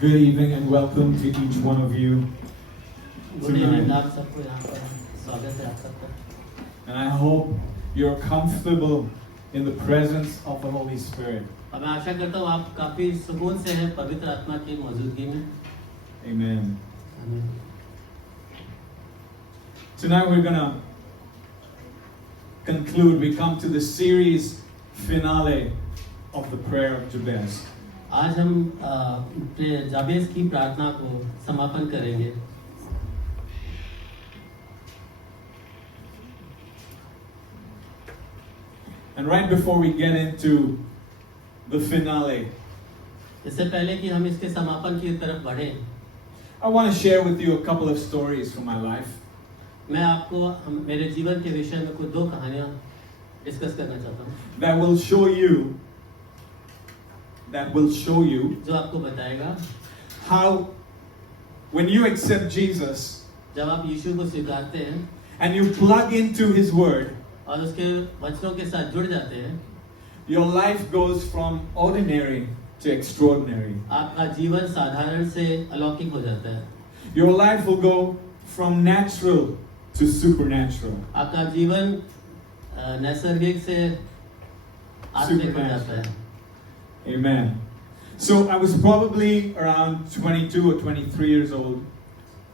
Good evening and welcome to each one of you good evening tonight. आप सबको यहाँ पर स्वागत है आप सबका And I hope you're comfortable in the presence of the Holy Spirit. और मैं आशा करता हूँ आप काफी सुकून से हैं पवित्र आत्मा की मौजूदगी में Amen. आमीन। Tonight we're going to conclude. We come to the series finale of the prayer of Jabez. आज हम जाबेज की प्रार्थना को समापन करेंगे। And right before we get into the finale, इससे पहले कि हम इसके समापन की तरफ बढ़े, I want to share with you a couple of stories from my life. मैं आपको मेरे जीवन के विषय में कुछ दो कहानियां डिस्कस करना चाहता हूँ That will show you जो आपको बताएगा how when you accept Jesus जब आप यीशु को स्वीकारते हैं and you plug into His Word, और उसके वचनों के साथ जुड़ जाते हैं, your life goes from ordinary to extraordinary. आपका जीवन साधारण से अलौकिक हो जाता है। Your life will go from natural to supernatural. आपका जीवन नैसर्गिक से आत्मिक हो जाता है। Amen. So I was probably around 22 or 23 years old.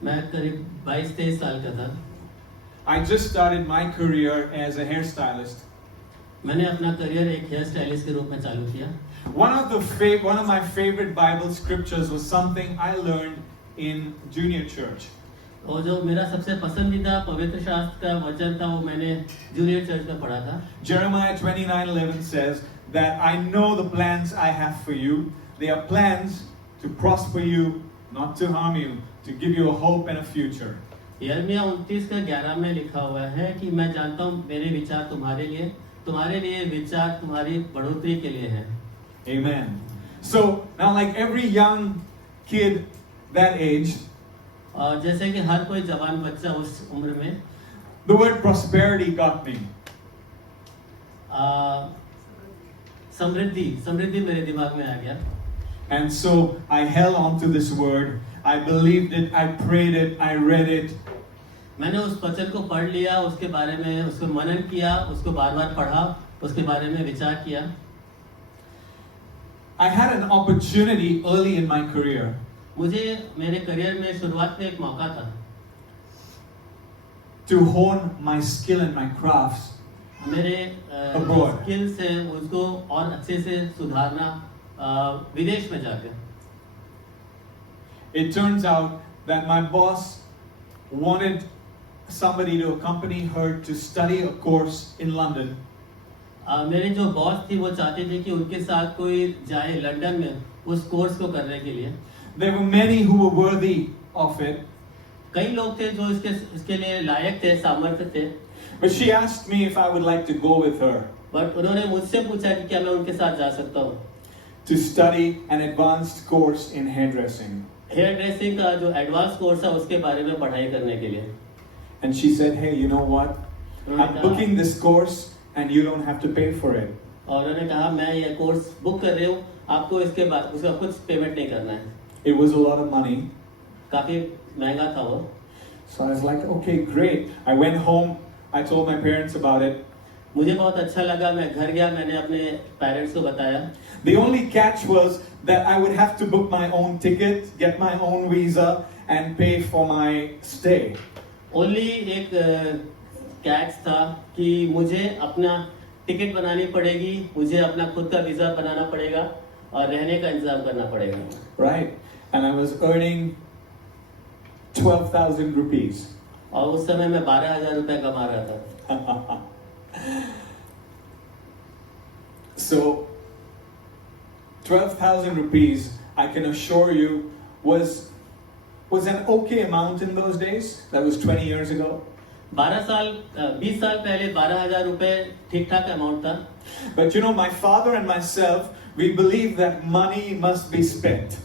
मैं करीब 22-23 साल का था। I just started my career as a hairstylist. मैंने अपना करियर एक हेयर स्टाइलिस्ट के रूप में चालू किया। One of my favorite Bible scriptures was something I learned in junior church. और जो मेरा सबसे पसंदीदा पवित्र शास्त्र का वचन था वो मैंने जूनियर चर्च में पढ़ा था। Jeremiah 29:11 says that I know the plans I have for you. They are plans to prosper you, not to harm you, to give you a hope and a future. यिर्मयाह 29:11 में लिखा हुआ है कि मैं जानता हूँ मेरे विचार तुम्हारे लिए विचार तुम्हारी बढ़ोतरी के लिए हैं। Amen. So now, like every young kid that age, और जैसे कि हर कोई जवान बच्चा उस उम्र में the word prosperity got me. समृद्धि मेरे दिमाग में आ गया। And so I held on to this word. I believed it, I prayed it, I read it. मैंने उस वचन को पढ़ लिया, उसके बारे में उसको मनन किया, उसको बार-बार पढ़ा, उसके बारे में विचार किया। I had an opportunity early in my career मुझे मेरे करियर में शुरुआत में एक मौका था to hone my skill and my crafts मेरे abroad. स्किल से उसको और अच्छे से सुधारना विदेश में जाकर। It turns out that my boss wanted somebody to accompany her to study a course in London. मेरे जो बॉस थी वो चाहते थे कि उनके साथ कोई जाए लंदन में उस कोर्स को करने के लिए। There were many who were worthy of it, कई लोग थे जो इसके लिए लायक थे, सामर्थ्य थे। but she asked me if I would like to go with her but उन्होंने मुझसे पूछा कि क्या मैं उनके साथ जा सकता हूँ to study an advanced course in hairdressing. Hairdressing का जो एडवांस कोर्स है उसके बारे में पढ़ाई करने के लिए। And she said, "Hey, you know what? I'm booking this course and you don't have to pay for it." और उन्होंने कहा मैं ये कोर्स बुक कर रही हूँ, आपको इसके बाद उसका कुछ पेमेंट नहीं करना है। It was a lot of money. काफी महंगा था वो। So I was like, "Okay, great." I went home. I told my parents about it. मुझे बहुत अच्छा लगा, मैं घर गया, मैंने अपने पेरेंट्स को बताया। The only catch was that I would have to book my own ticket, get my own visa, and pay for my stay. Only एक कैच था कि मुझे अपना टिकट बनानी पड़ेगी, मुझे अपना खुद का वीजा बनाना पड़ेगा और रहने का इंतजाम करना पड़ेगा। Right? And I was earning 12,000 rupees. और उस समय मैं 12,000 रुपए कमा रहा था। So 12,000 rupees, I can assure you, was an okay amount in those days. That was 20 years ago. 20 साल पहले 12,000 रुपए ठीक ठाक अमाउंट था। But you know, my father and myself, we believe that money must be spent.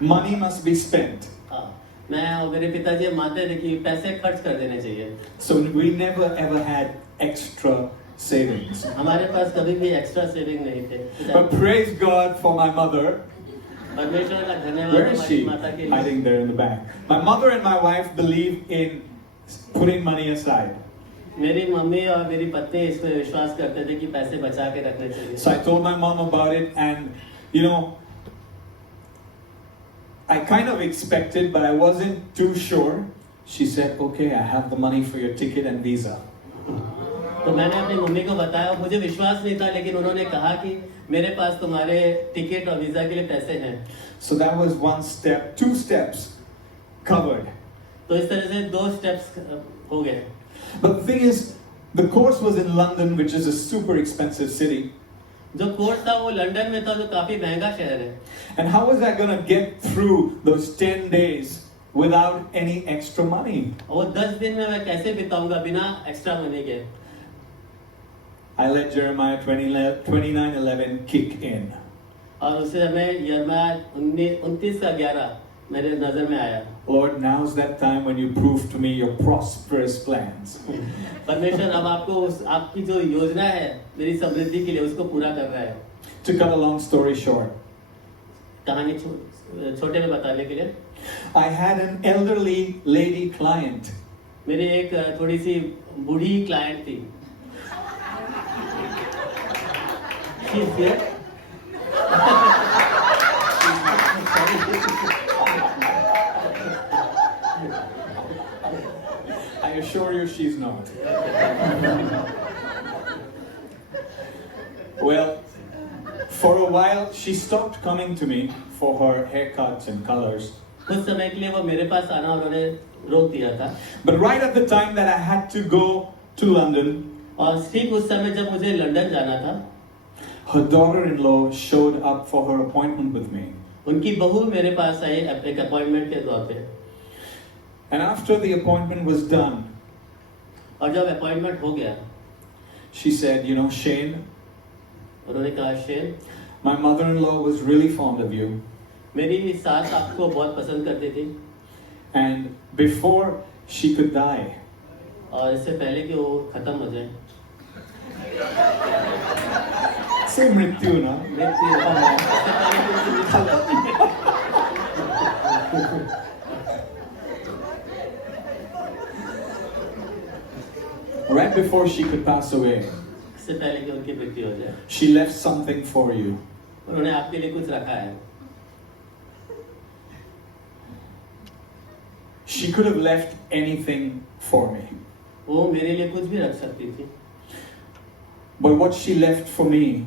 Money must be spent. मैं और मेरे पिताजी मानते थे कि पैसे खर्च कर देने चाहिए। So we never ever had extra savings. हमारे पास कभी भी एक्स्ट्रा सेविंग नहीं थे। But praise God for my mother. परमेश्वर का धन्यवाद Where is हमारी she? माता के लिए। Hiding there in the back. My mother and my wife believe in putting money aside. मेरी मम्मी और मेरी पत्नी इसमें विश्वास करते थे कि पैसे बचा के रखने चाहिए। So I told my mom about it, and you know, I kind of expected, but I wasn't too sure. She said, "Okay, I have the money for your ticket and visa." तो मैंने अपनी mummy को बताया, मुझे विश्वास नहीं था, लेकिन उन्होंने कहा कि मेरे पास तुम्हारे टिकट और वीजा के लिए पैसे हैं। So that was one step, 2 steps covered. तो इस तरह से 2 स्टेप्स हो गए। But the thing is, the course was in London, which is a super expensive city. जो कोर्स था वो लंदन में था, जो काफी महंगा शहर है। And how was I going to get through those 10 days without any extra money? और 10 दिन में मैं कैसे बिताऊंगा बिना एक्स्ट्रा मनी के? I let Jeremiah 29:11 kick in. और उस समय यिर्मयाह 29:11 मेरे नजर में आया। Lord, now's that time when you prove to me your prosperous plans. परमेश्वर अब आपको आपकी जो योजना है मेरी समृद्धि के लिए, उसको पूरा कर रहा है। To cut a long story short, कहानी छोटे में बताने के लिए, I had an elderly lady client. मेरी एक थोड़ी सी बूढ़ी क्लाइंट थी। She's here. I assure you she's not. Well, for a while she stopped coming to me for her haircuts and colors. कुछ समय के लिए वो मेरे पास आना उन्होंने रोक दिया था। But right at the time that I had to go to London, और ठीक उस समय जब मुझे लंदन जाना था, her daughter-in-law showed up for her appointment with me. उनकी बहू मेरे पास आई एक अपॉइंटमेंट के तौर पे। And after the appointment was done, और जब अपॉइंटमेंट हो गया, she said, "You know, Shane, उन्होंने कहा, Shane, my mother-in-law was really fond of you. मेरी सास आपको बहुत पसंद करती थी, And before she could die, और इससे पहले कि वो खत्म हो जाए, say mrityu, na? मृत्यु इससे पहले कि उनकी मृत्यु हो। Right before she could pass away, इससे पहले कि उनकी मृत्यु हो जाए, she left something for you. उन्होंने आपके लिए कुछ रखा है। She could have left anything for me. वो मेरे लिए कुछ भी रख सकती थी, But what she left for me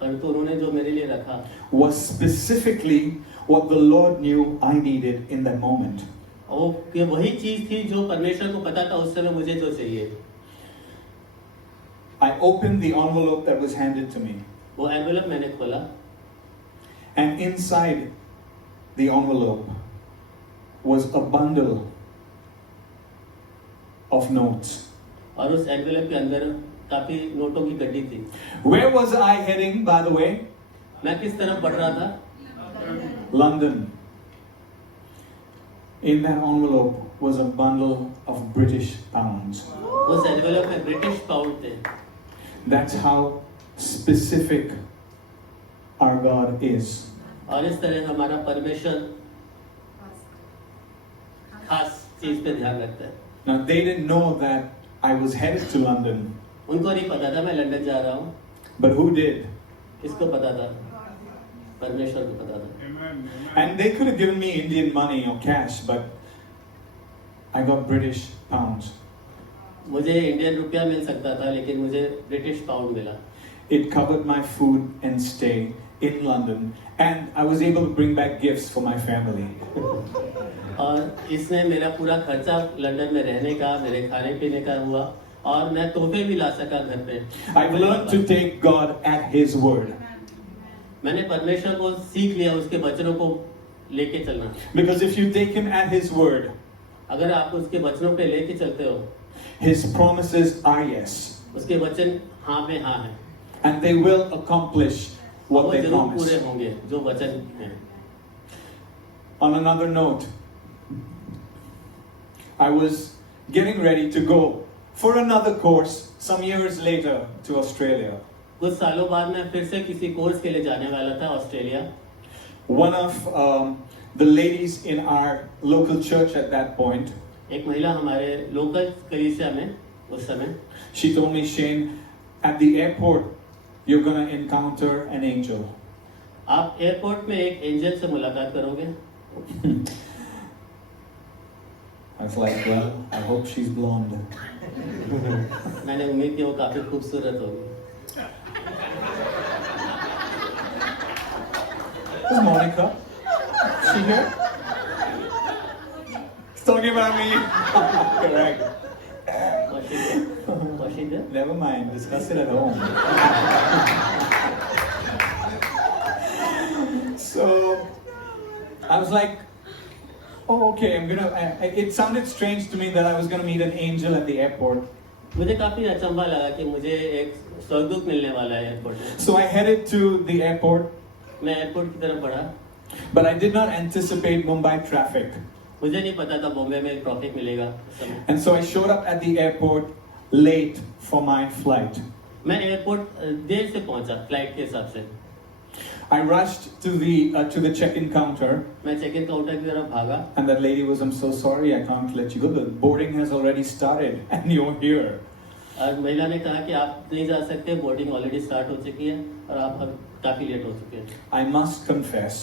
परंतु उन्होंने जो मेरे लिए रखा was specifically what the Lord knew I needed in that moment. वो कि वही चीज थी जो परमेश्वर को पता था उस समय मुझे जो चाहिए। I opened the envelope that was handed to me, वो एनवेलप मैंने खोला, and inside the envelope was a bundle of notes. और उस एनवेलप के अंदर काफी नोटों की गड्डी थी। Where was I heading, by the way? मैं किस तरफ बढ़ रहा था? London. In that envelope was a bundle of British pounds. उस एनवेलप में ब्रिटिश पाउंड थे। That's how specific our God is. और इस तरह हमारा परमेश्वर खास चीज पे ध्यान रखता है। Now they didn't know that I was headed to London, उनको नहीं पता था मैं लंदन जा रहा हूँ। but who did? किसको पता था? परमेश्वर को पता था। And they could have given me Indian money or cash, but I got British pounds. मुझे इंडियन रुपया मिल सकता था, लेकिन मुझे ब्रिटिश पाउंड मिला। It covered my food and stay in London, and I was able to bring back gifts for my family. और इसने मेरा पूरा खर्चा लंदन में रहने का, मेरे खाने पीने का हुआ, और मैं तोहफे भी ला सका घर पे। I've learned to take God at His word. मैंने परमेश्वर को सीख लिया उसके वचनों को लेके चलना। Because if you take Him at His word, अगर आप उसके वचनों पे लेके चलते हो, His promises are yes, उसके वचन हाँ में हाँ है, and they will accomplish वो what they जरूर promise. पूरे होंगे जो वचन है। On another note, I was getting ready to go for another course some years later to Australia. कुछ सालों बाद मैं फिर से किसी कोर्स के लिए जाने वाला था Australia. one of the ladies in our local church at that point, एक महिला हमारे लोकल कलीसिया में उस समय she told me, Shane, at the airport, you're going to encounter an angel. आप एयरपोर्ट में एक एंजल से मुलाकात करोगे. I was like, well, I hope she's blonde. मैंने उम्मीद की वो काफी खूबसूरत होगी. Who's Monica? Is she here? It's talking about me. Correct. Was she there? Never mind, discuss it at home. So, I was like, oh, okay, it sounded strange to me that I was gonna meet an angel at the airport. मुझे काफी अचंभा लगा कि मुझे एक स्वर्गदूत मिलने वाला है एयरपोर्ट में. So I headed to the airport, मैं एयरपोर्ट की तरफ बढ़ा. but I did not anticipate Mumbai traffic. मुझे नहीं पता था बॉम्बे में ट्रैफिक मिलेगा उस समय. And so I showed up at the airport late for my flight. मैं एयरपोर्ट देर से पहुंचा फ्लाइट के हिसाब से. I rushed to the check-in counter, मैं चेक इन काउंटर की तरफ भागा. and that lady was, I'm so sorry, I can't let you go. The boarding has already started, and you're here. और महिला ने कहा कि आप नहीं जा सकते, बोर्डिंग ऑलरेडी स्टार्ट हो चुकी है और आप अब काफी लेट हो चुके हैं. I must confess,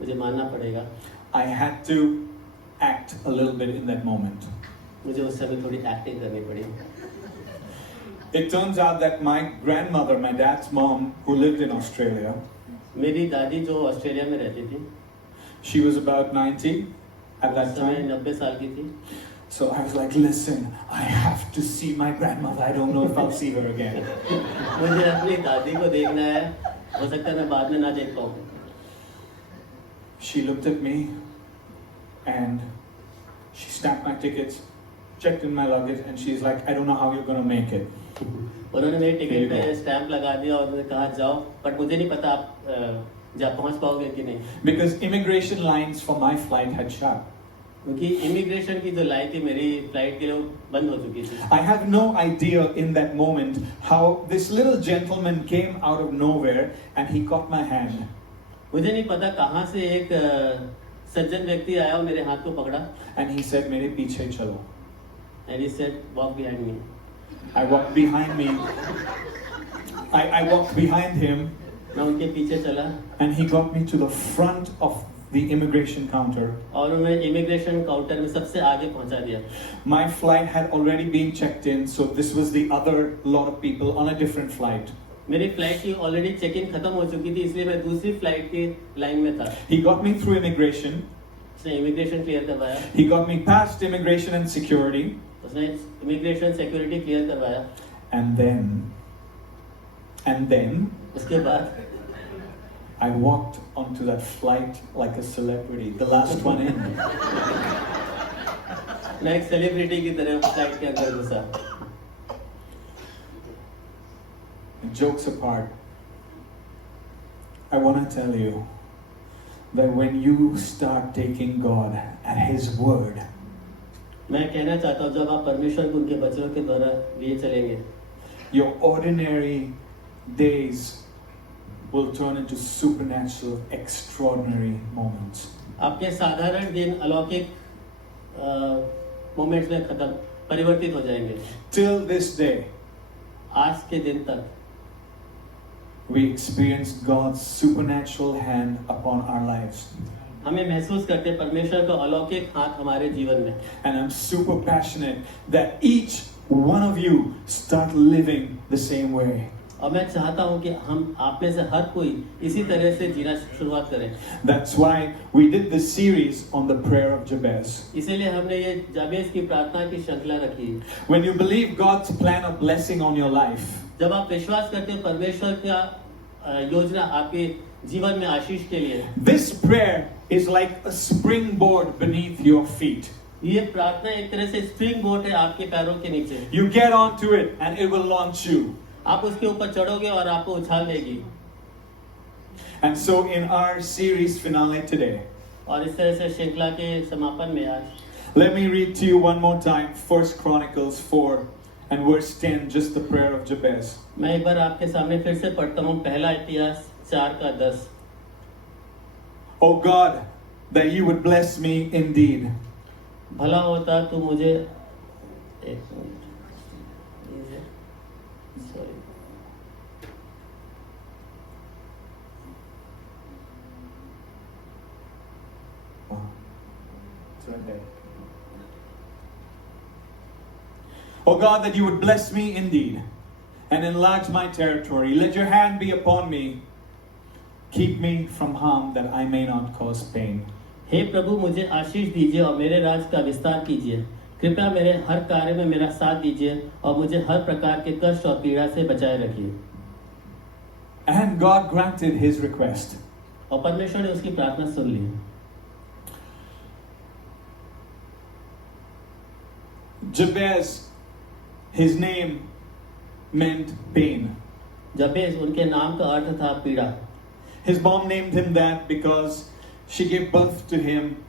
मुझे मानना पड़ेगा, I had to act a little bit in that moment. मुझे उस समय थोड़ी एक्टिंग करनी पड़ी. It turns out that my grandmother, my dad's mom, who lived in Australia, मेरी दादी जो ऑस्ट्रेलिया में रहती थी, she was about 90 at उस that समय time. 90 साल की थी. So I was like, listen, I have to see my grandmother. I don't know if I'll see her again. मुझे अपनी दादी को देखना है, हो सकता है मैं बाद में ना देख पाऊँ. She looked at me and she stamped my tickets, checked in my luggage, and she's like, I don't know how you're going to make it. उन्होंने मेरे टिकट पे स्टैंप लगा दिया और उन्होंने कहा जाओ, बट मुझे नहीं पता आप जा पहुंच पाओगे कि नहीं. Because immigration lines for my flight had shut. क्योंकि इमिग्रेशन की जो लाइन थी मेरी फ्लाइट के लिए वो बंद हो चुकी थी. I had no idea in that moment how this little gentleman came out of nowhere and he caught my hand. मुझे नहीं पता कहाँ से एक सज्जन व्यक्ति आया और मेरे हाथ को पकड़ा. And he said, मेरे पीछे चलो. And he said, walk behind me. I walked behind me. I walked behind him मैं उनके पीछे चला and he got me to the front of the immigration counter. और उन्हें इमिग्रेशन काउंटर में सबसे आगे पहुंचा दिया. My flight had already been checked in, so this was the other lot of people on a different flight. मेरी flight की already check in खत्म हो चुकी थी, इसलिए मैं दूसरी फ्लाइट की लाइन में था. He got me through immigration. उसने इमिग्रेशन क्लियर करवाया. He got me past immigration and security. उसने इमिग्रेशन सिक्योरिटी क्लियर करवाया. And then उसके बाद I walked onto that flight like a celebrity, the last one in. मैं एक celebrity की तरह फ्लाइट के अंदर घुसा. Jokes apart, I want to tell you that when you start taking God at His word, मैं कहना चाहता हूँ जब आप परमेश्वर को उनके वचनों के द्वारा लिए चलेंगे, your ordinary days will turn into supernatural, extraordinary moments. आपके साधारण दिन अलौकिक मोमेंट्स में खत्म परिवर्तित हो जाएंगे. Till this day, आज के दिन तक we experience God's supernatural hand upon our lives. हमें महसूस करते हैं परमेश्वर का अलौकिक हाथ हमारे जीवन में. And I'm super passionate that each one of you start living the same way. और मैं चाहता हूँ कि हम आप में से हर कोई इसी तरह से जीना शुरुआत करें. That's why we did this series on the prayer of Jabez. इसीलिए हमने ये जाबेज की प्रार्थना की श्रृंखला रखी. When you believe God's plan of blessing on your life, जब आप विश्वास करते हो परमेश्वर का योजना आपके जीवन में आशीष के लिए, this prayer is like a springboard beneath your feet. ये प्रार्थना एक तरह से स्प्रिंग बोर्ड है आपके पैरों के नीचे. You get onto it and it will launch you. आप उसके ऊपर चढ़ोगे और आपको उछाल देगी. And so in our series finale today, और इस तरह से श्रृंखला के समापन में आज let me read to you one more time 1 Chronicles 4 and verse 10, just the prayer of Jabez. मैं एक बार आपके सामने फिर से पढ़ता हूँ पहला इतिहास 4 का 10. Oh God, that you would bless me indeed. भला होता तो मुझे एक minute sorry Oh God, that you would bless me indeed and enlarge my territory. Let your hand be upon me. Keep me from harm that I may not cause pain. हे प्रभु मुझे आशीष दीजिए और मेरे राज का विस्तार कीजिए। कृपया मेरे हर कार्य में मेरा साथ दीजिए और मुझे हर प्रकार के कष्ट और पीड़ा से बचाए रखिए। And God granted his request. और परमेश्वर ने उसकी प्रार्थना सुन ली। Jabez, his name meant pain. जबेज उनके नाम का अर्थ था पीड़ा। His mom named him that because she gave birth to him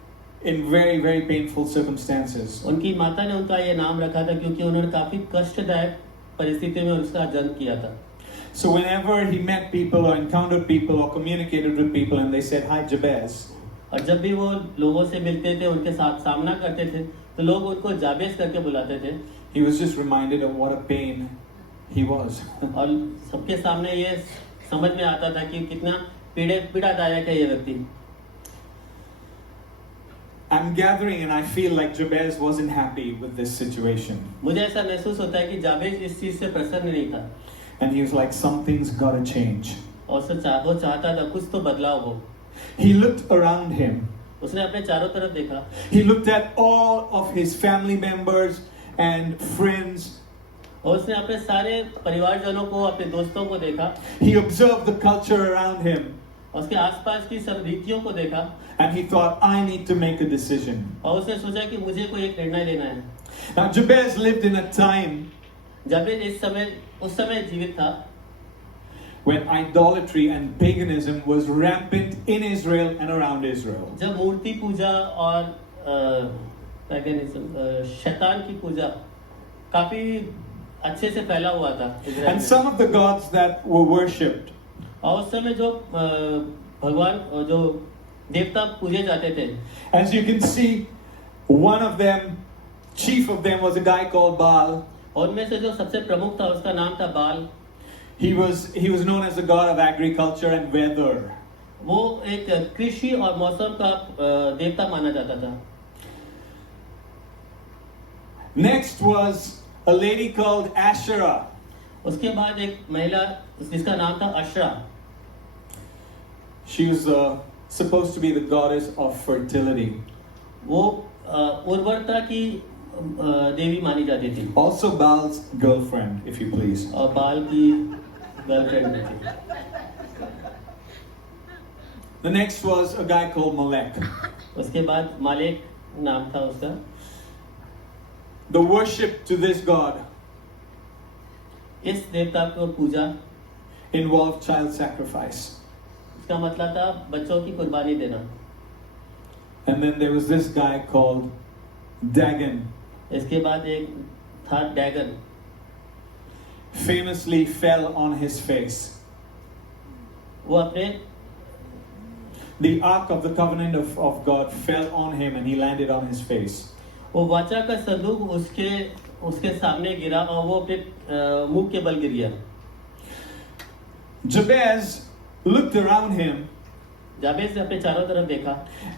in very, very painful circumstances. उनकी माता ने उनका ये नाम रखा था क्योंकि उन्होंने काफी कष्टदायक परिस्थिति में उसका जन्म किया था। So whenever he met people or encountered people or communicated with people and they said, "Hi, Jabez," और जब भी वो लोगों से मिलते थे उनके साथ सामना करते थे तो लोग उनको जाबेज करके बुलाते थे। he was just reminded of what a pain he was. और सबके सामने ये समझ में आता था कि कितना पीड़ादायक है ये व्यक्ति। I'm gathering and I feel like Jabez wasn't happy with this situation. मुझे ऐसा महसूस होता है कि जाबेज इस चीज से प्रसन्न नहीं था। And he was like, something's got to change. और वो चाहता था कुछ तो बदलाव हो। He looked around him. उसने अपने चारों तरफ देखा। He looked at all of his family members and friends. और उसने अपने सारे परिवारजनों को, अपने दोस्तों को देखा। He observed the culture around him. उसके आसपास की सब रीतियों को देखा। And he thought, I need to make a decision. और उसने सोचा कि मुझे कोई एक निर्णय लेना है। Now Jabez lived in a time जाबेज उस समय जीवित था when idolatry and paganism was rampant in Israel and around Israel. जब मूर्ति पूजा और शैतान की पूजा काफी अच्छे से फैला हुआ था इजराइल And में। some of the gods that were worshipped और उस समय जो भगवान जो देवता पूजे जाते थे, as you can see, one of them, chief of them, was a guy called Baal. और उनमें से जो सबसे प्रमुख था उसका नाम था बाल। He was known as the god of agriculture and weather. वो एक कृषि और मौसम का देवता माना जाता था। Next was a lady called Asherah. उसके बाद एक महिला जिसका नाम था Ashara. She was supposed to be the goddess of fertility. वो उर्वरता की देवी मानी जाती थी। Also Baal's girlfriend, if you please. और बाल की गर्लफ्रेंड थी। The next was a guy called Molech. उसके बाद मालेक नाम था उसका। The worship to this god इस देवता को पूजा involved child sacrifice. इसका मतलब था बच्चों की कुर्बानी देना। And then there was this guy called Dagon. इसके बाद एक था dragon, Famously fell on his face. वो अपने The ark of the covenant of God fell on him and he landed on his face. वो वाचा का संदूक उसके सामने गिरा और वो अपने मुंह के बल गिर गया। Jabez looked around him, जाबेज ने अपने चारों तरफ देखा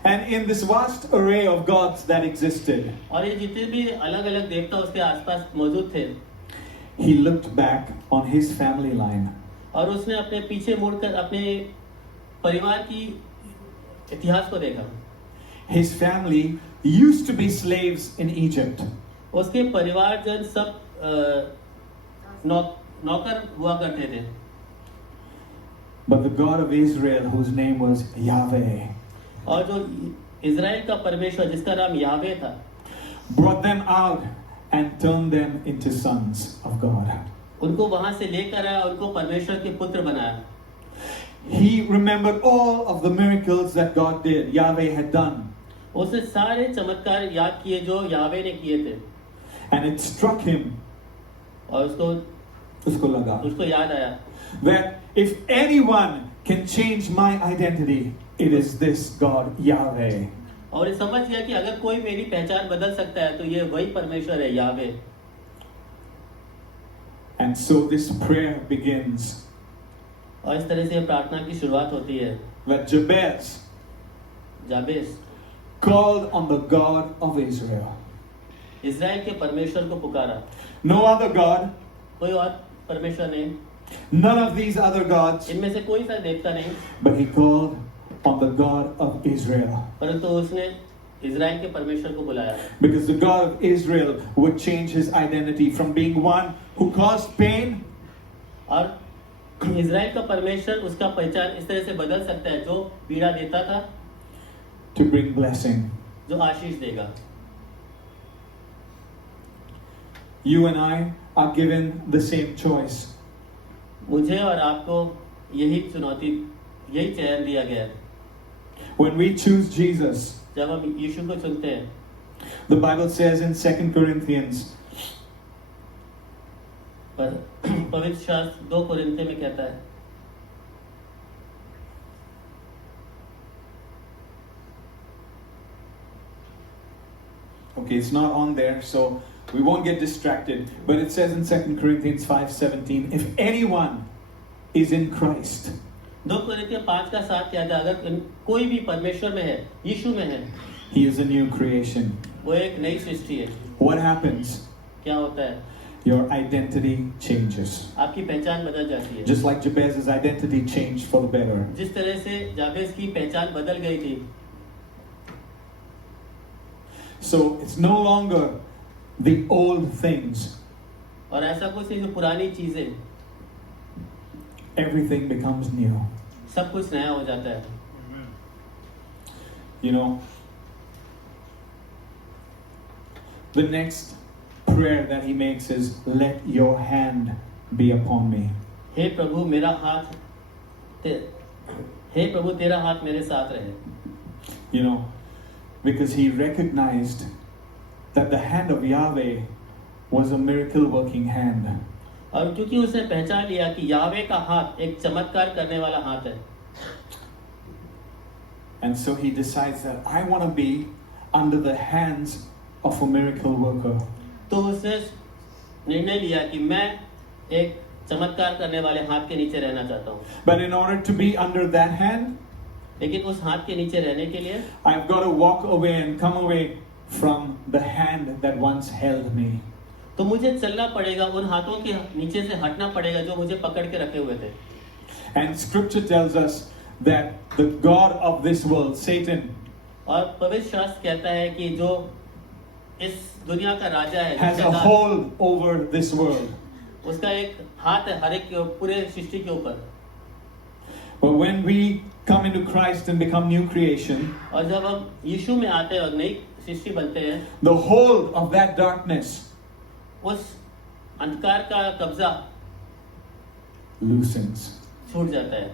and in this vast array of gods that existed, और ये जितने भी अलग अलग देवता उसके आसपास मौजूद थे, he looked back on his family line. और उसने अपने पीछे मुड़कर अपने परिवार की इतिहास को देखा। His family used to be slaves in Egypt. उसके परिवारजन सब नौकर हुआ करते थे। But the God of Israel, whose name was Yahweh, और जो इज़राइल का परमेश्वर जिसका नाम यावे था, brought them out and turned them into sons of God. उनको वहां से लेकर आया, उनको परमेश्वर के पुत्र बनाया। He remembered all of the miracles that God did, Yahweh had done. उसने सारे चमत्कार याद किए जो यावे ने किए थे। And it struck him, और usko laga, उसको याद आया that if anyone can change my identity, it is this God, Yahweh. और ये समझ गया कि अगर कोई मेरी पहचान बदल सकता है तो ये वही परमेश्वर है, यावे। And so this prayer begins. और इस तरह से प्रार्थना की शुरुआत होती है। That Jabez जाबेस called on the God of Israel. Israel के परमेश्वर को पुकारा। No other God, कोई और परमेश्वर नहीं, none of these other gods, इनमें से कोई सा देवता नहीं, but he called on the God of Israel. परंतु उसने इज़राइल के परमेश्वर को बुलाया। Because the God of Israel would change his identity from being one who caused pain और इज़राइल का परमेश्वर उसका पहचान इस तरह से बदल सकता है, जो पीड़ा देता था to bring blessing. जो आशीष देगा। You and I are given the same choice. मुझे और आपको यही चुनौती, यही चयन दिया गया है। When we choose Jesus, जब हम यीशु को चुनते हैं, the Bible says in 2 Corinthians, पवित्र शास्त्र 2 कोरिन्थियों में कहता है, okay, it's not on there, so we won't get distracted, but it says in 2 Corinthians 5:17, if anyone is in Christ, 2 कोरिन्थियों 5 का 7 कहता है, अगर कोई भी परमेश्वर में है, यीशु में है, he is a new creation. वो एक नई सृष्टि है। What happens? क्या होता है? Your identity changes. आपकी पहचान बदल जाती है। Just like Jabez's identity changed for the better. जिस तरह से जाबेस की पहचान बदल गई थी, So it's no longer the old things. और ऐसा कुछ नहीं जो पुरानी चीजें, Everything becomes new. सब कुछ नया हो जाता है। You know, the next prayer that he makes is, let your hand be upon me. हे प्रभु मेरा हाथ हे प्रभु तेरा हाथ मेरे साथ रहे। You know, because he recognized that the hand of Yahweh was a miracle working hand. और क्योंकि उसने पहचान लिया कि यावे का हाथ एक चमत्कार करने वाला हाथ है, And so he decides that I want to be under the hands of a miracle worker. तो उसने निर्णय लिया कि मैं एक चमत्कार करने वाले हाथ के नीचे रहना चाहता हूँ। But in order to be under that hand, लेकिन उस हाथ के नीचे रहने के लिए I've got to walk away and come away from the hand that once held me. तो मुझे चलना पड़ेगा, उन हाथों के नीचे से हटना पड़ेगा जो मुझे पकड़ के रखे हुए थे। And scripture tells us that the God of this world, Satan, और पवित्र शास्त्र कहता है कि जो इस दुनिया का राजा है, has a शैतान, hold over this world. उसका एक हाथ है हर एक पूरे सृष्टि के ऊपर। But when we come into Christ and become new creation, और जब हम यीशु में आते हैं और नई सृष्टि बनते हैं, the hold of that darkness उस अंधकार का कब्जा loosens. छूट जाता है।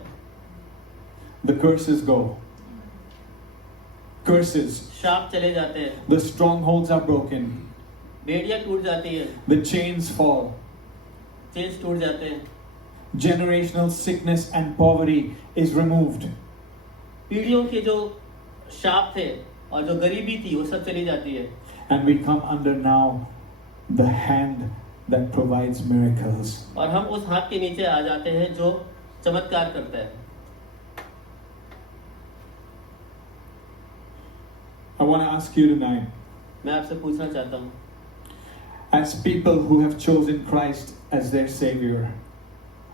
The curses go. Curses. शाप चले जाते हैं, The strongholds are broken. बेड़ियां टूट जाती है, The chains fall. चेंज टूट जाते हैं, Generational sickness and poverty is removed. पीढ़ियों के जो शाप थे और जो गरीबी थी वो सब चली जाती है, And we come under now the hand that provides miracles. और हम उस हाथ के नीचे आ जाते हैं जो चमत्कार करता है। I want to ask you tonight, मैं आपसे पूछना चाहता हूँ, as people who have chosen Christ as their Savior,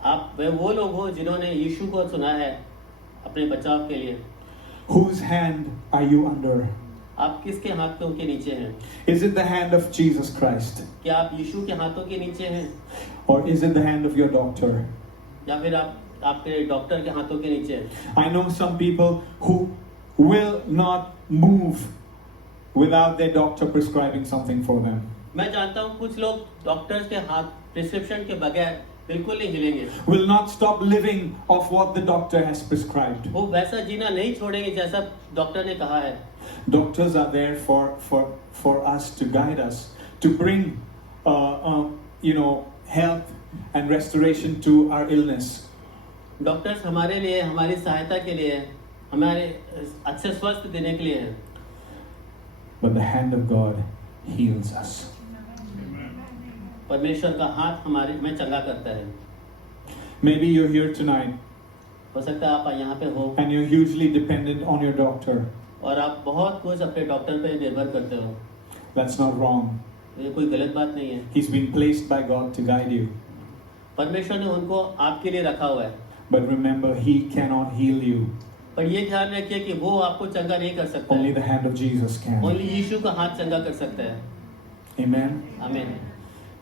आप वे वो लोग हो जिन्होंने यीशु को चुना है अपने बचाव के लिए, whose hand are you under? आप किसके हाथों के नीचे हैं? Is it the hand of Jesus Christ? क्या आप यीशु के हाथों के नीचे हैं, Or is it the hand of your doctor? या फिर आप आपके डॉक्टर के हाथों के नीचे हैं? I know some people who will not move without their doctor prescribing something for them. मैं जानता हूँ कुछ लोग डॉक्टर के हाथ प्रिस्क्रिप्शन के बगैर बिल्कुल नहीं हिलेंगे, Will not stop living of what the doctor has prescribed. वो वैसा जीना नहीं छोड़ेंगे जैसा डॉक्टर ने कहा है। Doctors are there for us to guide us, to bring health and restoration to our illness. Doctors हमारे लिए, हमारी सहायता के लिए हैं, हमारे अच्छे स्वास्थ्य देने के लिए है, but the hand of God heals us. परमेश्वर का हाथ हमारे में चंगा करता है। Maybe you're here tonight हो सकता है आप यहाँ पे हो and you're hugely dependent on your doctor. और आप बहुत कुछ अपने डॉक्टर पे निर्भर करते हो। That's not wrong. ये कोई गलत बात नहीं है। He's been placed by God to guide you. परमेश्वर ने उनको आपके लिए रखा हुआ है। But remember, He cannot heal you. पर ये ध्यान रखिए कि वो आपको चंगा नहीं कर सकता Only है। the hand of Jesus can. Only यीशु का हाथ चंगा कर सकता है। Amen. आमीन।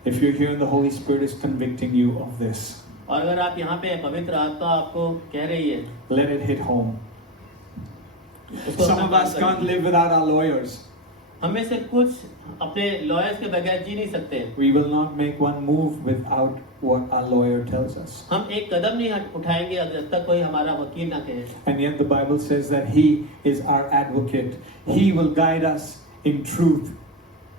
If you're here and the Holy Spirit is convicting you of this, और अगर आप यहाँ पे पवित्र आत्मा आपको कह रही है, let it hit home. उसको Some of अपना us काम can't करिए। live without our lawyers. हम में से कुछ अपने लॉयर्स के बगैर जी नहीं सकते। We will not make one move without what our lawyer tells us. हम एक कदम नहीं उठाएंगे जब तक कोई हमारा वकील ना कहे। And yet the Bible says that He is our advocate. He will guide us in truth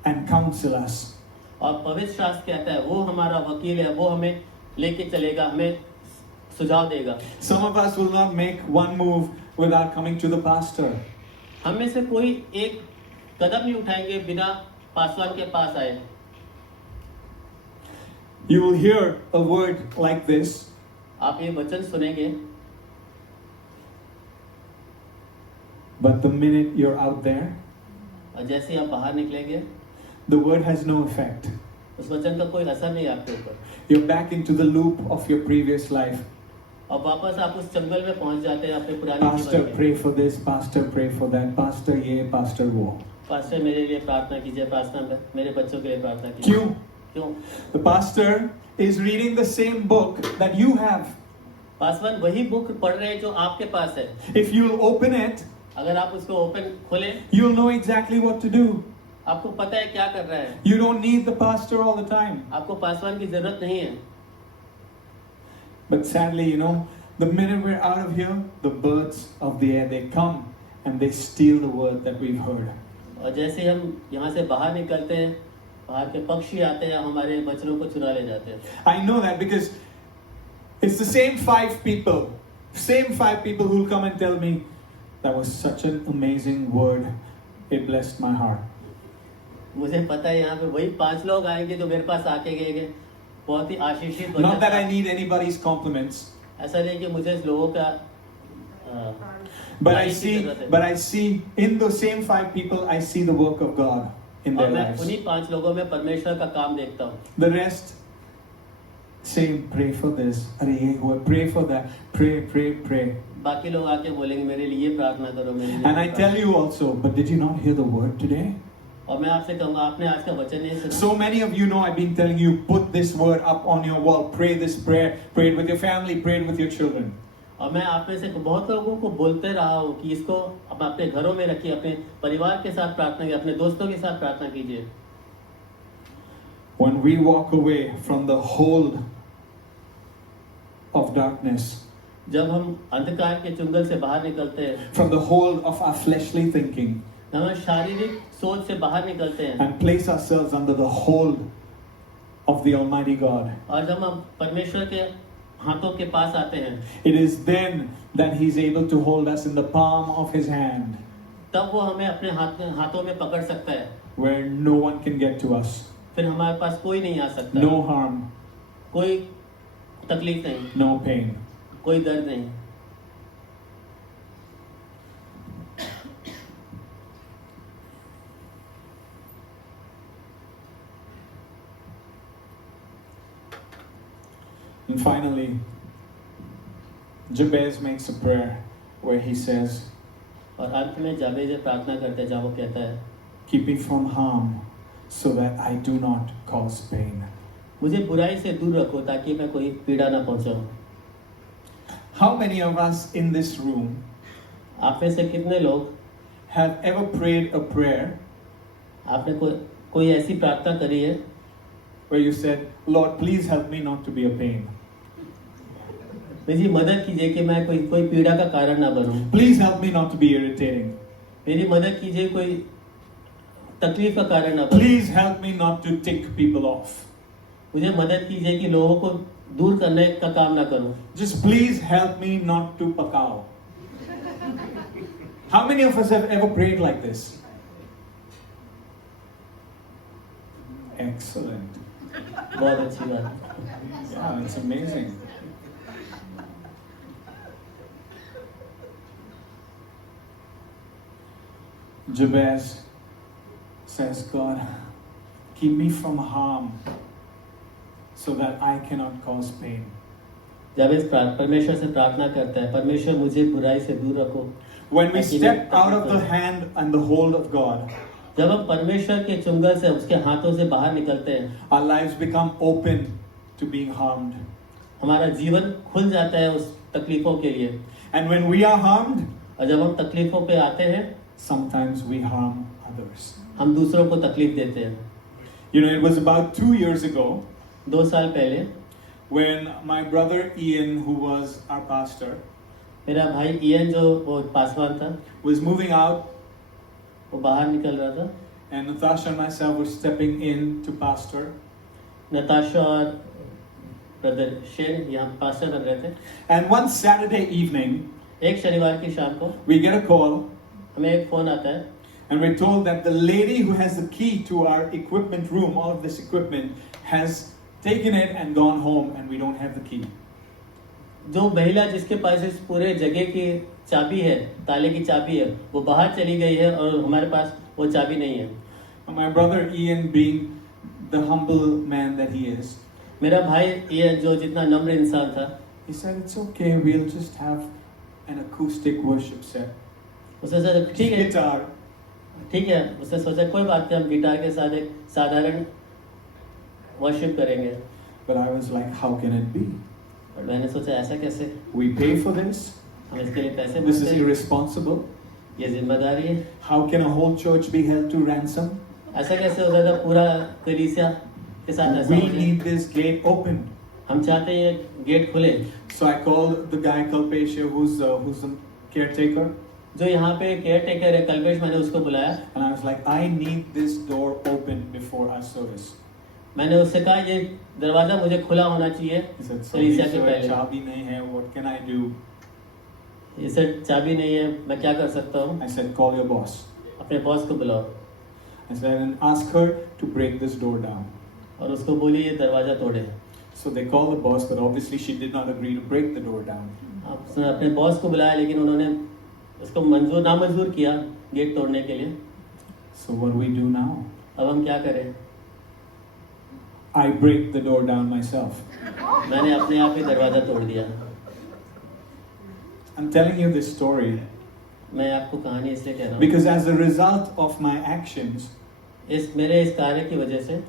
and counsel us. और पवित्र शास्त्र कहता है वो हमारा वकील है, वो हमें लेके चलेगा, हमें सुझाव देगा। Some of us will not make one move without coming to the pastor. हम में से कोई एक कदम नहीं उठाएंगे बिना पासवान के पास आए। You will hear a word like this, आप ये वचन सुनेंगे, but the minute you're out there, और जैसे ही आप बाहर निकलेंगे the word has no effect. उस वचन का कोई असर नहीं आपके ऊपर, You're back into the loop of your previous life. और वापस आप उस चंगल में पहुंच जाते हैं अपने पुराने Pastor, जीवन में। pray for this. Pastor, pray for that. Pastor, ye, pastor, wo. Pastor मेरे लिए प्रार्थना कीजिए, पास्टर मेरे बच्चों के लिए प्रार्थना कीजिए। क्यों? क्यों? The pastor is reading the same book that you have. Paswan वही बुक पढ़ रहे हैं जो आपके पास है। If you'll open it, अगर आप उसको ओपन खोलें, you'll know exactly what to do. आपको पता है क्या कर रहा है। You don't need the pastor all the time. आपको पासवान की जरूरत नहीं है। But sadly, you know, the minute we're out of here, the birds of the air, they come and they steal the word that we've heard. और जैसे हम यहाँ से बाहर निकलते हैं, बाहर के पक्षी आते हैं, हमारे बच्चों को चुरा ले जाते हैं। I know that because it's the same five people who'll come and tell me, that was such an amazing word. It blessed my heart. मुझे पता है यहाँ पे वही 5 लोग आएंगे जो मेरे पास आके कहेंगे बहुत ही आशीषित Not that I वचन। need anybody's compliments, ऐसा नहीं कि मुझे लोगों का but I तारीफ की see, जरूरत है। but I see in those same five people, I see the work of God in their और मैं lives. उन्हीं 5 लोगों में परमेश्वर का काम देखता हूँ। The rest saying, pray for this, अरे ये हुआ, pray for that, pray. बाकी लोग आके बोलेंगे मेरे लिए प्रार्थना करो, मेरे लिए And I प्रार्थना tell you also, but did you not hear the word today? करो। और मैं आपसे कहूँगा आपने आज का वचन नहीं सुना। So many of you know I've been telling you, put this word up on your wall, pray this prayer, pray it with your family, pray it with your children. और मैं आप में से बहुत लोगों को बोलते रहा हूँ कि इसको अपने घरों में रखिए, अपने परिवार के साथ प्रार्थना कीजिए, अपने दोस्तों के साथ प्रार्थना कीजिए। When we walk away from the hold of darkness, जब हम अंधकार के चुंगल से बाहर निकलते हैं, from the hold of our fleshly thinking, हम शारीरिक सोच से बाहर निकलते हैं, and place ourselves under the hold of the Almighty God, और जब हम परमेश्वर के हाथों के पास आते हैं, it is then that He's able to hold us in the palm of His hand, तब वो हमें अपने हाथों में पकड़ सकता है। where no one can get to us, फिर हमारे पास कोई नहीं आ सकता, no harm, कोई तकलीफ नहीं, no pain. कोई दर्द नहीं। And finally, Jabez makes a prayer where he says, और अंत में जाबेज प्रार्थना करते हैं जहाँ वो कहता है, keep me from harm so that I do not cause pain. मुझे बुराई से दूर रखो ताकि मैं कोई पीड़ा ना पहुंचाऊं। How many of us in this room आप में से कितने लोग have ever prayed a prayer आपने कोई ऐसी प्रार्थना करी है where you said, Lord, please help me not to be a pain. मेरी मदद कीजिए कि मैं कोई पीड़ा का कारण ना बनूं। Please help me not to be irritating. मेरी मदद कीजिए कोई तकलीफ का कारण ना बनूं। Please help me not to tick people off. मुझे मदद कीजिए कि लोगों को दूर करने का काम ना करूं। Just please help me not to pakao. How many of us have ever prayed like this? Excellent. बहुत अच्छी बात है। Yeah, it's amazing. Jabez says, God, keep me from harm so that I cannot cause pain. Javed परमेश्वर से प्रार्थना करता है, परमेश्वर मुझे बुराई से दूर रखो। When we step out of the hand and the hold of God, जब हम परमेश्वर के चुंगल से, उसके हाथों से बाहर निकलते हैं, our lives become open to being harmed. हमारा जीवन खुल जाता है उस तकलीफों के लिए। And when we are harmed, और जब हम तकलीफों पे आते हैं, sometimes we harm others. हम दूसरों को तकलीफ देते हैं। You know, it was about 2 years ago 2 साल पहले when my brother Ian, who was our pastor, मेरा भाई इयन जो वो पासवान था, was moving out, वो बाहर निकल रहा था। and Natasha and myself were stepping in to pastor. Natasha और ब्रदर शेन यहाँ पास्टर बन रहे थे। And one Saturday evening, एक शनिवार की शाम को we get a call, हमें एक फोन आता है, and we're told that the lady who has the key to our equipment room, all of this equipment, has taken it and gone home, and we don't have the key. जो महिला जिसके पास इस पूरे जगह की चाबी है, ताले की चाबी है, वो बाहर चली गई है और हमारे पास वो चाबी नहीं है। And my brother Ian, being the humble man that he is, मेरा भाई ये जो जितना नम्र इंसान था, he said, "It's okay, we'll just have an acoustic worship set. उसने सोचा ठीक है, Guitar." ठीक है, उसने सोचा कोई बात नहीं, हम गिटार के साथ एक साधारण वर्शिप करेंगे। But I was like, how can it be? और मैंने सोचा ऐसा कैसे, We pay for this. हम इसके लिए पैसे This भरते is हैं, irresponsible. ये जिम्मेदारी है। How can a whole church be held to ransom? ऐसा कैसे हो जाता, पूरा कलीसिया के साथ ऐसा We हो जाए? need this gate open. हम चाहते हैं ये गेट खुले। So I called the guy Kalpesha, who's the caretaker, जो यहाँ पे केयर टेकर है कल्पेश, मैंने उसको बुलाया। and I was like, I need this door open before our service. मैंने उससे कहा ये दरवाजा मुझे खुला होना चाहिए He said, कलीसिया के sir, पहले। chabi nahi hai. What can I do? इसे चाबी नहीं है, मैं क्या कर सकता हूँ? I said, call your boss. अपने बॉस को बुलाओ I said, and ask her to break this door down. और उसको बोली ये दरवाजा तोड़े। So they called the boss, but obviously she did not agree to break the door down. उसने अपने बॉस को बुलाया, लेकिन उन्होंने उसको नामंजूर किया गेट तोड़ने के लिए। So what do we do now? अब हम क्या करें? I break the door down myself. मैंने अपने आप ही दरवाजा तोड़ दिया। I'm telling you this story मैं आपको कहानी इसलिए कह रहा हूँ because as a result of my actions, मेरे इस कार्य की वजह से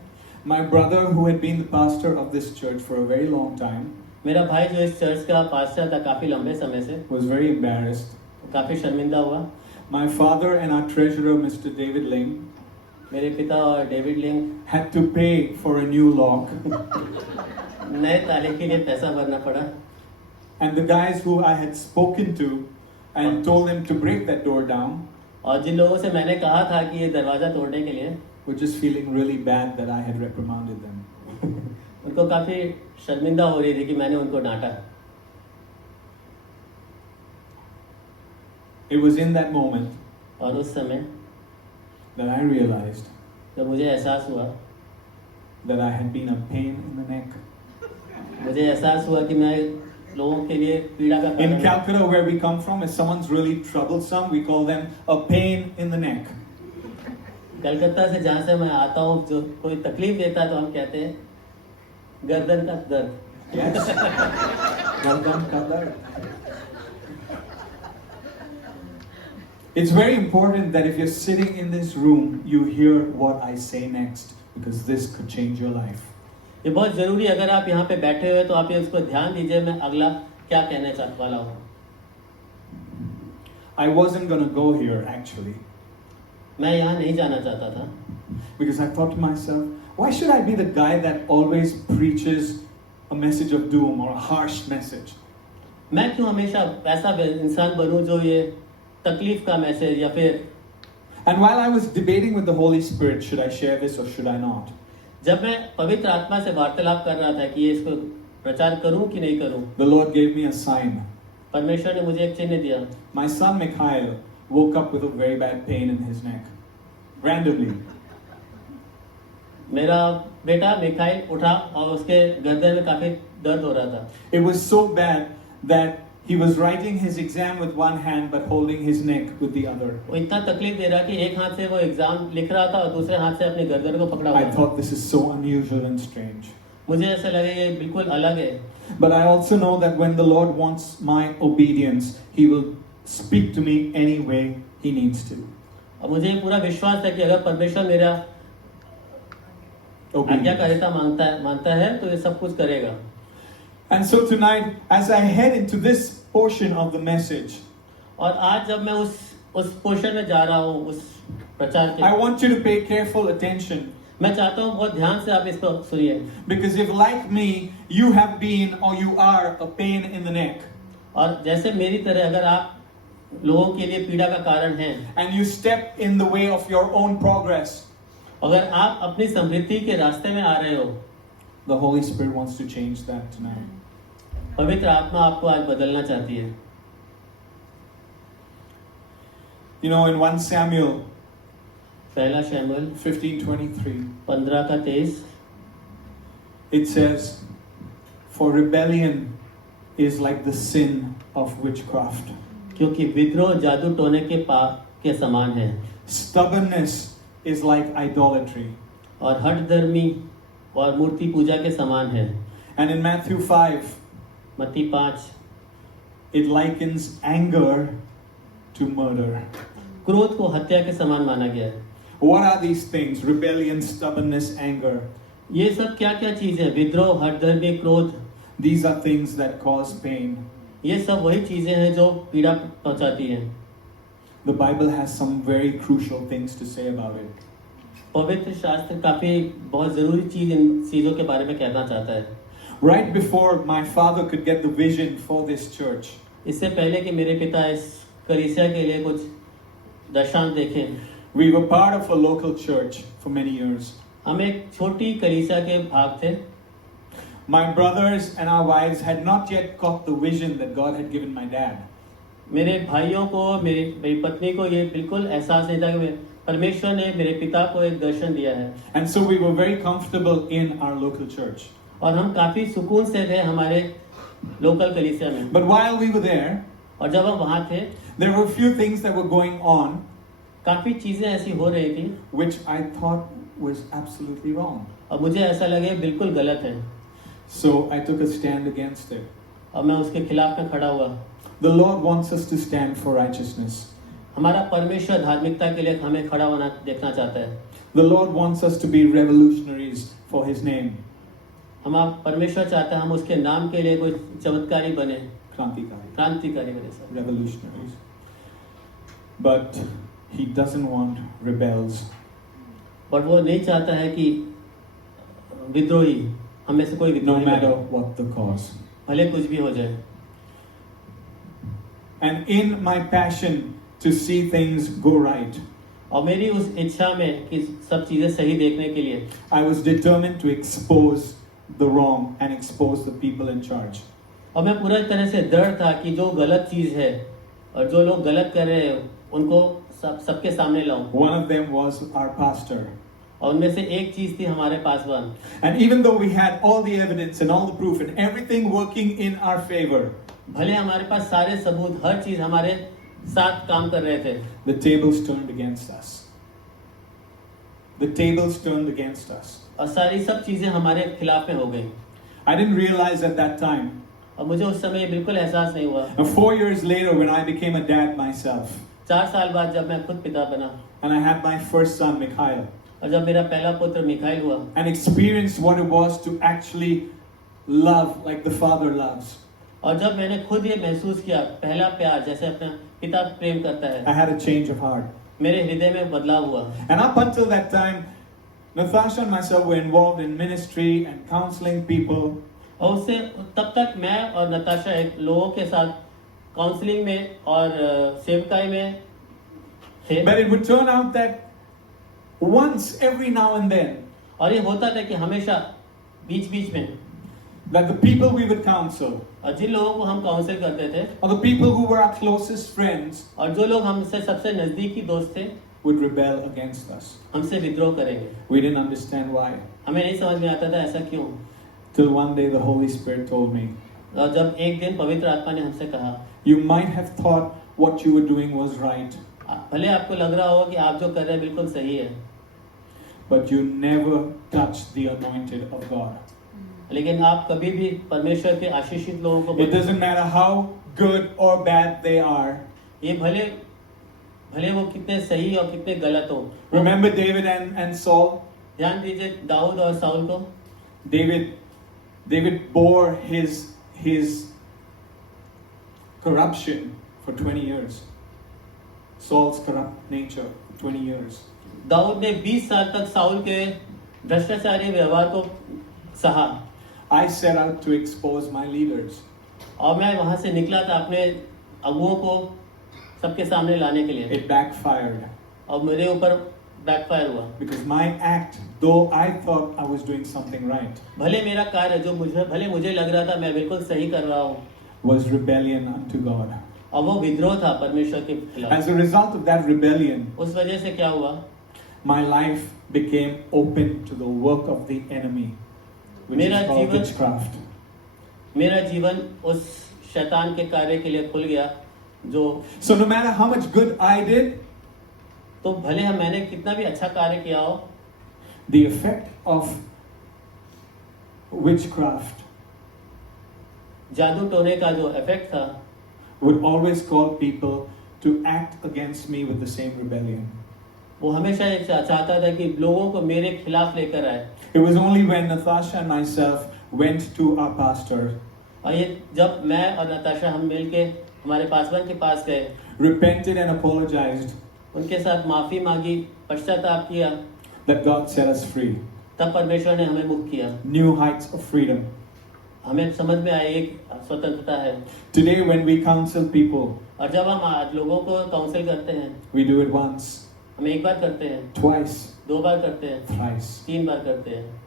my brother, who had been the pastor of this church for a very long time, मेरा भाई जो इस चर्च का पास्टर था काफी लंबे समय से, was very embarrassed. काफी शर्मिंदा हुआ। My father and our treasurer, Mr. David Ling, मेरे पिता और डेविड लिंग had to pay for a new lock. नए ताले के लिए पैसा भरना पड़ा। And the guys who I had spoken to and told them to break that door down और जिन लोगों से मैंने कहा था कि ये दरवाजा तोड़ने के लिए, were just feeling really bad that I had reprimanded them. उनको काफी शर्मिंदा हो रही थी कि मैंने उनको डांटा। It was in that moment और उस समय that I realized जब मुझे एहसास हुआ, that I had been a pain in the neck. मुझे एहसास हुआ कि मैं लोगों के लिए पीड़ा का In कारण हूँ। Calcutta, where we come from, if someone's really troublesome, we call them a pain in the neck. Calcutta से जहाँ से मैं आता हूँ, जो कोई तकलीफ देता है तो हम कहते हैं गर्दन का दर्द। Yes. Gardan ka dard. It's very important that if you're sitting in this room, you hear what I say next, because this could change your life. ये बहुत जरूरी है, अगर आप यहाँ पे बैठे हुए तो आप ये उसको ध्यान दीजिए, मैं अगला क्या कहने चाहने वाला हूँ। I wasn't going to go here actually, मैं यहाँ नहीं जाना चाहता था, because I thought to myself, why should I be the guy that always preaches a message of doom or a harsh message? मैं क्यों हमेशा ऐसा इंसान बनूं जो ये तकलीफ का मैसेज या फिर। And while I was debating with the Holy Spirit, should I share this or should I not? जब मैं पवित्र आत्मा से वार्तालाप कर रहा था कि ये इसको प्रचार करूं कि नहीं करूं, The Lord gave me a sign. परमेश्वर ने मुझे एक चिन्ह दिया। My son Mikhail woke up with a very bad pain in his neck. Randomly. मेरा बेटा मिखाइल उठा और उसके गर्दन में काफी दर्द हो रहा था. It was so bad that he was writing his exam with one hand but holding his neck with the other. वो इतना तकलीफ दे रहा कि एक हाथ से वो एग्जाम लिख रहा था और दूसरे हाथ से अपने गर्दन को पकड़ा हुआ I था. thought this is so unusual and strange. मुझे ऐसा लगा ये बिल्कुल अलग है. But I also know that when the Lord wants my obedience, He will speak to me any way He needs to. और मुझे ये पूरा विश्वास है कि अगर परमेश्वर मेरा आज्ञाकारिता मानता है तो ये सब कुछ करेगा. And so tonight, as I head into this portion of the message, और आज जब मैं उस पोर्शन में जा रहा हूँ उस प्रचार के, I want you to pay careful attention. मैं चाहता हूँ बहुत ध्यान से आप इसको सुनिए. Because if like me, you have been or you are a pain in the neck, और जैसे मेरी तरह अगर आप लोगों के लिए पीड़ा का कारण हैं, and you step in the way of your own progress, अगर आप अपनी समृद्धि के रास्ते में आ रहे हो, the Holy Spirit wants to change that tonight. पवित्र आत्मा आपको आज बदलना चाहती है. You know, in 1 Samuel पहला शमूएल 15:23, 15:23 it says, "For rebellion is like the sin of witchcraft. क्योंकि विद्रोह जादू टोने के पाप के समान है, Stubbornness is like idolatry." और हठधर्मी और मूर्ति पूजा के समान है. And in Matthew 5, मत्ती 5 it likens anger to murder. क्रोध को हत्या के समान माना गया है. What are these things? Rebellion, stubbornness, anger. ये सब क्या क्या चीज है? विद्रोह, हठधर्मी, क्रोध, These are things that cause pain. ये सब वही चीजें हैं जो पीड़ा पहुंचाती हैं. The Bible has some very crucial things to say about it. पवित्र शास्त्र काफी बहुत जरूरी चीज इन चीजों के बारे में कहना चाहता है. Right before my father could get the vision for this church, इससे पहले कि मेरे पिता इस कलीसिया के लिए कुछ दर्शन देखें, we were part of a local church for many years. हम एक छोटी कलीसिया के भाग थे. My brothers and our wives had not yet caught the vision that God had given my dad. मेरे भाइयों को, मेरी पत्नी को ये बिल्कुल एहसास नहीं था कि परमेश्वर ने मेरे पिता को एक दर्शन दिया है. And so we were very comfortable in our local church. और हम काफी सुकून से थे हमारे लोकल कलीसिया में. But while we were there, और जब हम वहाँ थे, there were a few things that were going on काफी चीजें ऐसी हो रही थी which I thought was absolutely wrong. और मुझे ऐसा लगे बिल्कुल गलत है. So I took a stand against it. और मैं उसके खिलाफ में खड़ा हुआ. The Lord wants us to stand for righteousness. हमारा परमेश्वर धार्मिकता के लिए हमें खड़ा होना देखना चाहता है. The Lord wants us to be revolutionaries for His name. परमेश्वर चाहता है हम उसके नाम के लिए कोई चमत्कारी बने, क्रांतिकारी बने सब. revolutionaries. But He doesn't want rebels. But वो नहीं चाहता है कि विद्रोही, हम में से कोई No विद्रोही matter बने, what the cause. भले कुछ भी हो जाए. And in my passion to see things go right, और मेरी उस इच्छा में कि सब चीजें सही देखने के लिए I was determined to expose the wrong and expose the people in charge. और मैं पूरा तरह से दृढ़ था कि जो गलत चीज है और जो लोग गलत कर रहे हैं उनको सबके सामने लाऊं. One of them was our pastor. और उनमें से एक चीज थी हमारे Paswan. And even though we had all the evidence and all the proof and everything working in our favor, भले हमारे पास सारे सबूत, हर चीज हमारे साथ काम कर रहे थे, the tables turned against us. The tables turned against us. और सारी सब चीजें हमारे खिलाफ में हो गई. I didn't realize at that time. और मुझे उस समय बिल्कुल एहसास नहीं हुआ. And 4 years later, when I became a dad myself, 4 साल बाद जब मैं खुद पिता बना and I had my first son, Mikhail, और जब मेरा पहला पुत्र मिखाइल हुआ and experienced what it was to actually love like the Father loves, और जब मैंने खुद ये महसूस किया पहला प्यार जैसे अपना पिता प्रेम करता है, I had a change of heart. मेरे हृदय में बदलाव हुआ. And up until that time, Natasha and myself were involved in ministry and counseling people. और उससे तब तक मैं और नताशा एक लोगों के साथ काउंसलिंग में और सेवकाई में थे. But it would turn out that once every now and then, और ये होता था कि हमेशा बीच बीच में that the people we would counsel, और जिन लोगों को हम काउंसिल करते थे, or the people who were our closest friends, और जो लोग हमसे सबसे नजदीकी दोस्त थे, would rebel against us. हमसे विद्रोह करेंगे। We didn't understand why. हमें नहीं समझ में आता था ऐसा क्यों। Till one day the Holy Spirit told me, और जब एक दिन पवित्र आत्मा ने हमसे कहा, you might have thought what you were doing was right, भले आपको लग रहा हो कि आप जो कर रहे हैं बिल्कुल सही है, but you never touched the anointed of God. लेकिन आप कभी भी परमेश्वर के आशीषित लोगों को It doesn't matter how good or bad they are. ये भले वो कितने सही और कितने गलत हो। Remember David and Saul? ध्यान दीजिए दाऊद और साउल को। David bore his corruption for 20 years. Saul's corrupt nature for 20 years. Dawood ने 20 साल तक साउल के भ्रष्टाचारी व्यवहार को सहा। I set out to expose my leaders. और मैं वहां से निकला था अपने अगुओं को सबके सामने लाने के लिए। It backfired. और मेरे ऊपर बैकफायर हुआ। Because my act, though I thought I was doing something right, भले मेरा कार्य जो मुझे लग रहा था मैं बिल्कुल सही कर रहा हूँ, was rebellion unto God. और वो विद्रोह था परमेश्वर के खिलाफ। As a result of that rebellion, उस वजह से क्या हुआ? my life became open to the work of the enemy, which मेरा is called जीवन- witchcraft. मेरा जीवन उस शैतान के कार्य के लिए खुल गया जो So no matter how much good I did, तो भले हम मैंने कितना भी अच्छा कार्य किया हो, the effect of witchcraft जादू टोने का जो इफेक्ट था would always call people to act against me with the same rebellion. वो हमेशा ये चाहता था कि लोगों को मेरे खिलाफ लेकर आए। It was only when Natasha and myself went to our pastor, और ये जब मैं और नताशा हम मिलके हमारे पासवान के पास गए, repented and apologized, उनके साथ माफी मांगी, पश्चाताप किया, that God set us free. तब परमेश्वर ने हमें मुक्त किया। New heights of freedom. हमें समझ में आया एक स्वतंत्रता है। Today when we counsel people, और जब हम आज लोगों को काउंसिल करते हैं, we do it once, हम एक बार करते हैं, twice, 2 बार करते हैं, thrice. 3 बार करते हैं,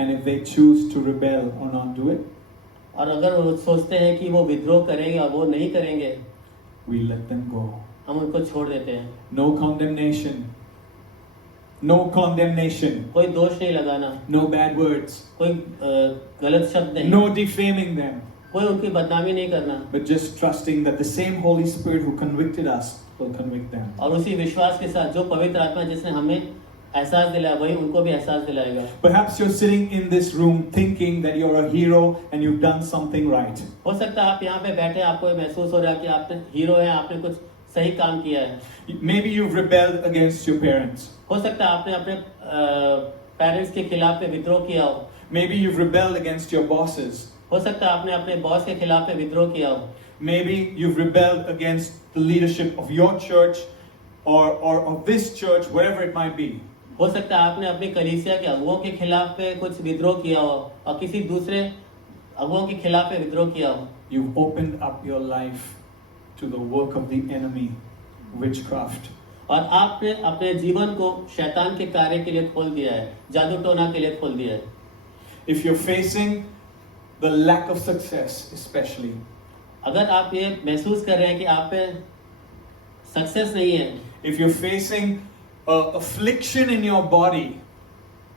And if they choose to rebel or not do it, और अगर वो सोचते हैं कि वो विद्रोह करेंगे और वो नहीं करेंगे, we let them go. हम उनको छोड़ देते हैं। No condemnation. No condemnation. कोई दोष नहीं लगाना, No bad words. कोई गलत शब्द नहीं, No defaming them. कोई उनकी बदनामी नहीं करना, But just trusting that the same Holy Spirit who convicted us will convict them. और उसी विश्वास के साथ जो पवित्र आत्मा जिसने हमें एहसास दिलाया वही उनको भी एहसास दिलाएगा। Perhaps you're sitting in this room thinking that you're a hero and you've done something right. हो सकता है आप यहाँ पे बैठे आपको ये महसूस हो रहा है कि आपने हीरो है, आपने कुछ सही काम किया है। Maybe you've rebelled against your parents. हो सकता है आपने अपने पेरेंट्स के खिलाफ में विद्रोह किया हो। Maybe you've rebelled against your bosses. हो सकता है आपने अपने बॉस के खिलाफ में विद्रोह किया हो। Maybe you've rebelled against the leadership of your church or of this church, wherever it might be. हो सकता है आपने अपनी कलीसिया के अगुओं के खिलाफ में कुछ विद्रोह किया हो और किसी दूसरे अगुओं के खिलाफ में विद्रोह किया हो। You've opened up your life to the work of the enemy, witchcraft. और आपने अपने जीवन को शैतान के कार्य के लिए खोल दिया है, जादू टोना के लिए खोल दिया है। If you're facing the lack of success, especially, अगर आप ये महसूस कर रहे हैं कि आप पे सक्सेस नहीं है, if you're facing affliction in your body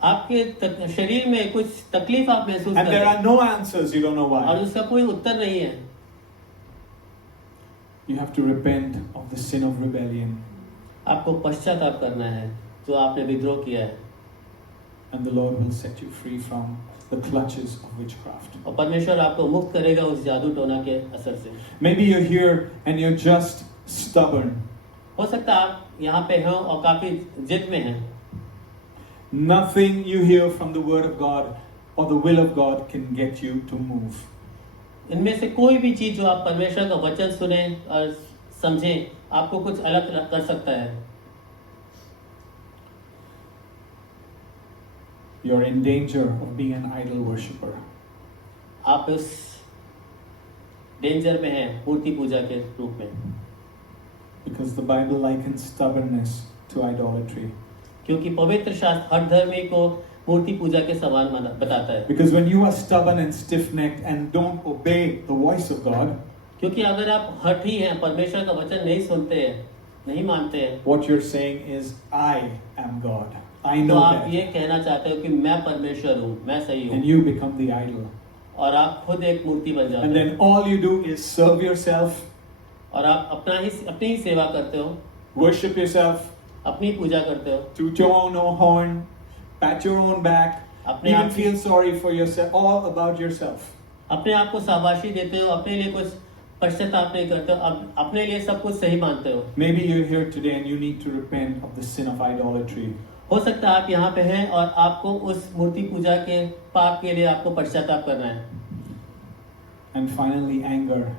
आपके शरीर में कुछ तकलीफ आप महसूस and कर there रहे are हैं no answers, you don't know और why, उसका कोई उत्तर नहीं है, you have to repent of the sin of rebellion, आपको पश्चाताप करना है जो आपने विद्रोह किया है, and the Lord will set you free from the clutches of witchcraft. और परमेश्वर आपको मुक्त करेगा उस जादू टोना के असर से। Maybe you're here and you're just stubborn. हो सकता है आप यहाँ पे हो और काफी जिद में हैं। Nothing you hear from the word of God or the will of God can get you to move. इनमें से कोई भी चीज जो आप परमेश्वर का वचन सुने और समझें आपको कुछ अलग कर सकता है। You're in danger of being an idol worshipper. आप उस डेंजर में हैं मूर्ति पूजा के रूप में, Because the Bible likens stubbornness to idolatry. क्योंकि पवित्र शास्त्र हर धर्मी को मूर्ति पूजा के समान बताता है। Because when you are stubborn and stiff-necked and don't obey the voice of God, क्योंकि अगर आप हठी हैं, परमेश्वर का वचन नहीं सुनते हैं, नहीं मानते हैं, what you're saying is, I am God. I तो know आप that. ये कहना चाहते हो कि मैं परमेश्वर हूँ, मैं सही And हूँ, you become the idol. और आप खुद एक मूर्ति बन जाते And हो, then all you do is serve yourself, और आप अपनी ही सेवा करते हो, worship yourself, अपनी पूजा करते हो, toot your own horn, pat your own back, अपने even आप feel sorry for yourself, all about yourself. अपने आप को शाबाशी देते हो, अपने लिए कुछ पश्चाताप नहीं करते हो, अपने लिए सब कुछ सही मानते हो। Maybe you're here today and you need to repent of the sin of idolatry. हो सकता है आप यहाँ पे हैं और आपको उस मूर्ति पूजा के पाप के लिए आपको पश्चाताप करना है। And finally, anger.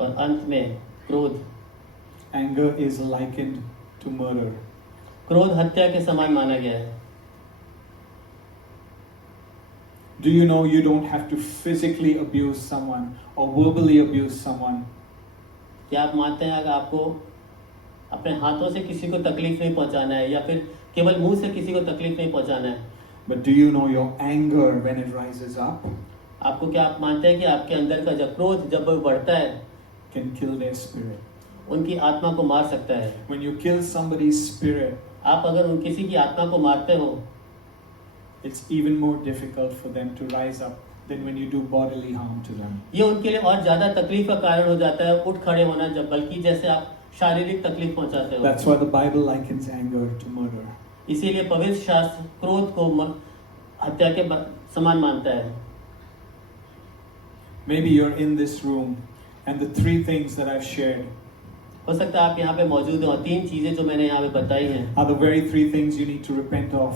और अंत में क्रोध। Anger is likened to murder. क्रोध हत्या के समान माना गया है। Do you know you don't have to physically abuse someone or verbally abuse someone? क्या आप मानते हैं अगर आपको अपने हाथों से किसी को तकलीफ नहीं पहुंचाना है या फिर केवल मुंह से किसी को तकलीफ नहीं पहुंचाना है? But do you know your anger when it rises up आपको क्या आप मानते हैं कि आपके अंदर का जब क्रोध जब वो बढ़ता है can kill their spirit? उनकी आत्मा को मार सकता है। When you kill somebody's spirit, आप अगर उन किसी की आत्मा को मारते हो it's even more difficult for them to rise up than when you do bodily harm to them. ये उनके लिए और ज्यादा तकलीफ का कारण हो जाता है उठ खड़े होना, जब बल्कि जैसे आप शारीरिक तकलीफ पहुंचाते हो। That's why the Bible likens anger to murder. इसीलिए पवित्र शास्त्र क्रोध को हत्या के समान मानता है। Maybe you're in this room and the three things that I've shared हो सकता है आप यहाँ पे मौजूद हो, तीन चीजें जो मैंने यहाँ पे बताई हैं are the very three things you need to repent of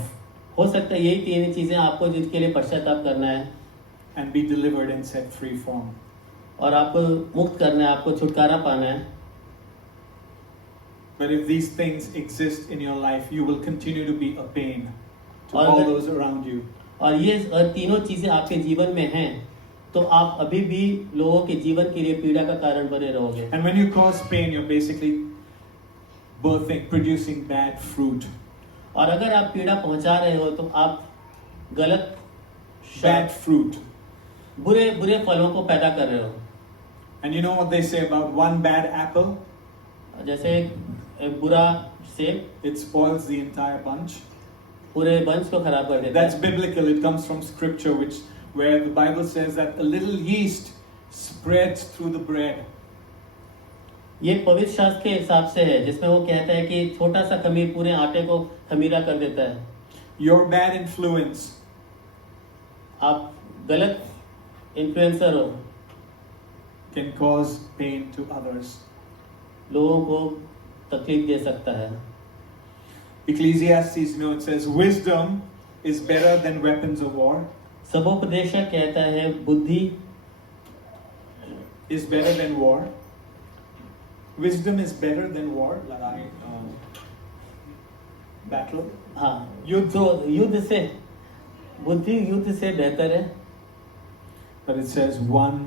हो सकता है यही तीन चीजें आपको जिसके लिए पश्चाताप करना है and be delivered and set free from. और आपको मुक्त करना है, आपको छुटकारा पाना है। But if these things exist in your life, you will continue to be a pain to और all अगर- those around you. और ये तीनों चीजें आपके जीवन में हैं तो आप अभी भी लोगों के जीवन के लिए पीड़ा का कारण बने रहोगे। And when you cause pain, you're basically producing bad fruit. और अगर आप पीड़ा पहुंचा रहे हो तो आप गलत Bad fruit. बुरे फलों को पैदा कर रहे हो। And you know what they say about one bad apple? जैसे एक बुरा सेब It spoils the entire bunch. पूरे वंश को खराब कर देता That's है। biblical. It comes from scripture, where the Bible says that a little yeast spreads through the bread. ये पवित्र शास्त्र के हिसाब से है जिसमें वो कहता है कि छोटा सा खमीर पूरे आटे को खमीरा कर देता है। Your bad influence आप गलत इन्फ्लुएंसर हो, can cause pain to others. लोगों को तकलीफ दे सकता है। Ecclesiastes, it says, wisdom is better than weapons of war, सबोपदेशक कहता है बुद्धि is better than war. Wisdom is better than war, battle. हाँ युद्ध से बुद्धि युद्ध से बेहतर है। But it says one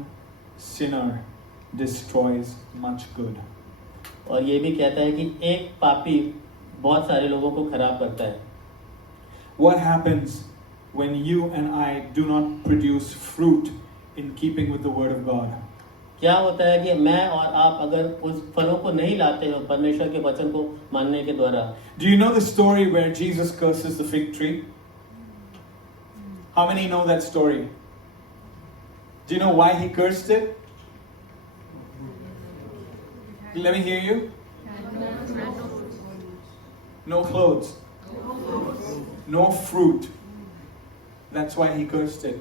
sinner destroys much good. और ये भी कहता है कि एक पापी बहुत सारे लोगों को खराब करता है। What happens when you and I do not produce fruit in keeping with the word of God? क्या होता है कि मैं और आप अगर उस फलों को नहीं लाते हो परमेश्वर के वचन को मानने के द्वारा? Do you know the story where Jesus curses the fig tree? How many know that story? Do you know why he cursed it? Let me hear you. No clothes. No fruit. That's why he cursed it.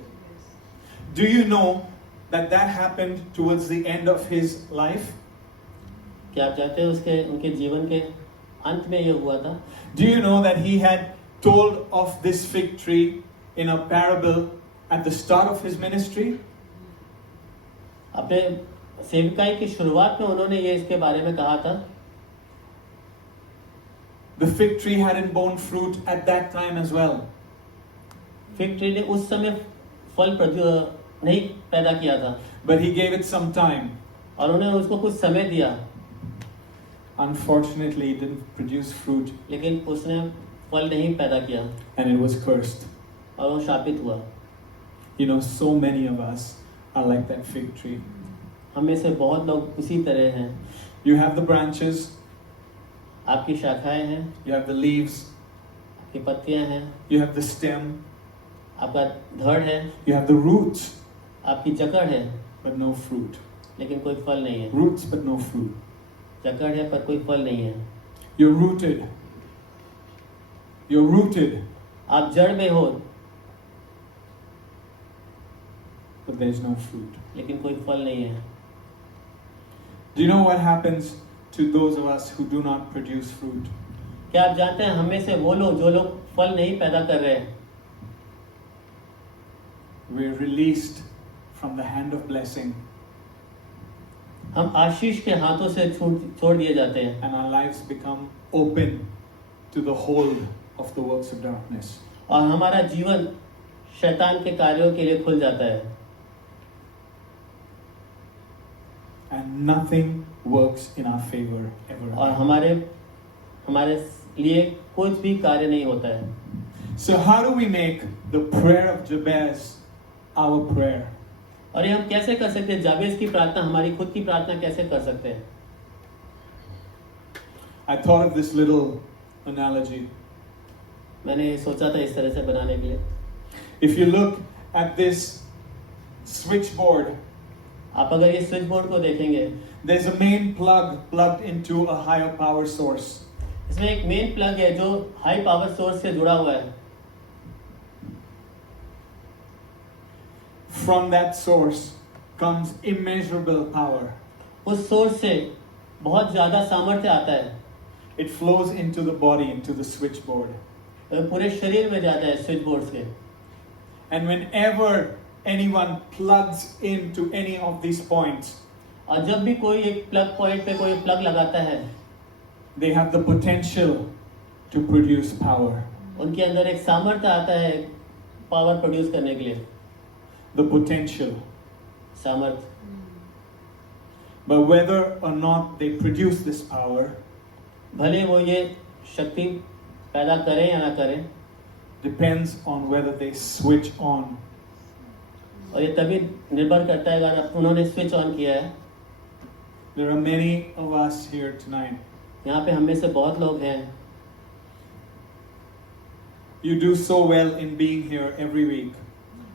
Do you know that happened towards the end of his life? क्या आप जानते हैं उनके जीवन के अंत में ये हुआ था? Do you know that he had told of this fig tree in a parable at the start of his ministry? अपने सेवकाई की शुरुआत में उन्होंने ये इसके बारे में कहा था। The fig tree hadn't borne fruit at that time as well. Fig tree ने उस समय फल नहीं पैदा किया था। But he gave it some time. और उन्होंने उसको कुछ समय दिया। Unfortunately, it didn't produce fruit लेकिन उसने फल नहीं पैदा किया। and it was cursed. और वो शापित हुआ। You know, so many of us are like that fig tree. हम में से बहुत लोग उसी तरह हैं। You have the branches, आपकी शाखाएं हैं, you have the leaves, आपकी पत्तियां हैं, you have the stem, आपका धड़ है, you have the roots, आपकी जकड़ है, but no fruit. लेकिन कोई फल नहीं है। Roots, but no fruit. जकड़ है पर कोई फल नहीं है। You're rooted. You're rooted, आप जड़ में हो, but there's no fruit. लेकिन कोई फल नहीं है। Do you know what happens to those of us who do not produce fruit? क्या आप जानते हैं हम में से वो लोग जो लोग फल नहीं पैदा कर रहे हैं, We're released from the hand of blessing, हम आशीष के हाथों से छोड़ दिए जाते हैं and our lives become open to the hold of the works of darkness. और हमारा जीवन शैतान के कार्यों के लिए खुल जाता है And nothing works in our favor ever. और हमारे लिए कुछ भी कार्य नहीं होता है। So how do we make the prayer of Jabez our prayer? और ये हम कैसे कर सकते हैं? जाबेज की प्रार्थना हमारी खुद की प्रार्थना कैसे कर सकते हैं? I thought of this little analogy. मैंने सोचा था इस तरह से बनाने के लिए। If you look at this switchboard, आप अगर ये स्विच बोर्ड को देखेंगे, there's a main plug plugged into a higher power source. इसमें एक मेन प्लग है जो हाई पावर सोर्स से जुड़ा हुआ है। From that source comes immeasurable power. उस सोर्स से बहुत ज्यादा सामर्थ्य आता है। It flows into the body, into the switchboard. पूरे शरीर में जाता है स्विच बोर्ड से। And whenever anyone plugs into any of these points, और जब भी कोई एक प्लग पॉइंट पे कोई प्लग लगाता है, they have the potential to produce power. उनके अंदर एक सामर्थ्य आता है पावर प्रोड्यूस करने के लिए। The potential. सामर्थ्य। But whether or not they produce this power भले वो ये शक्ति पैदा करें या ना करें, depends on whether they switch on. और ये तभी निर्भर करता है अगर उन्होंने स्विच ऑन किया है। There are many of us here tonight. यहाँ पे हम में से बहुत लोग हैं। You do so well in being here every week,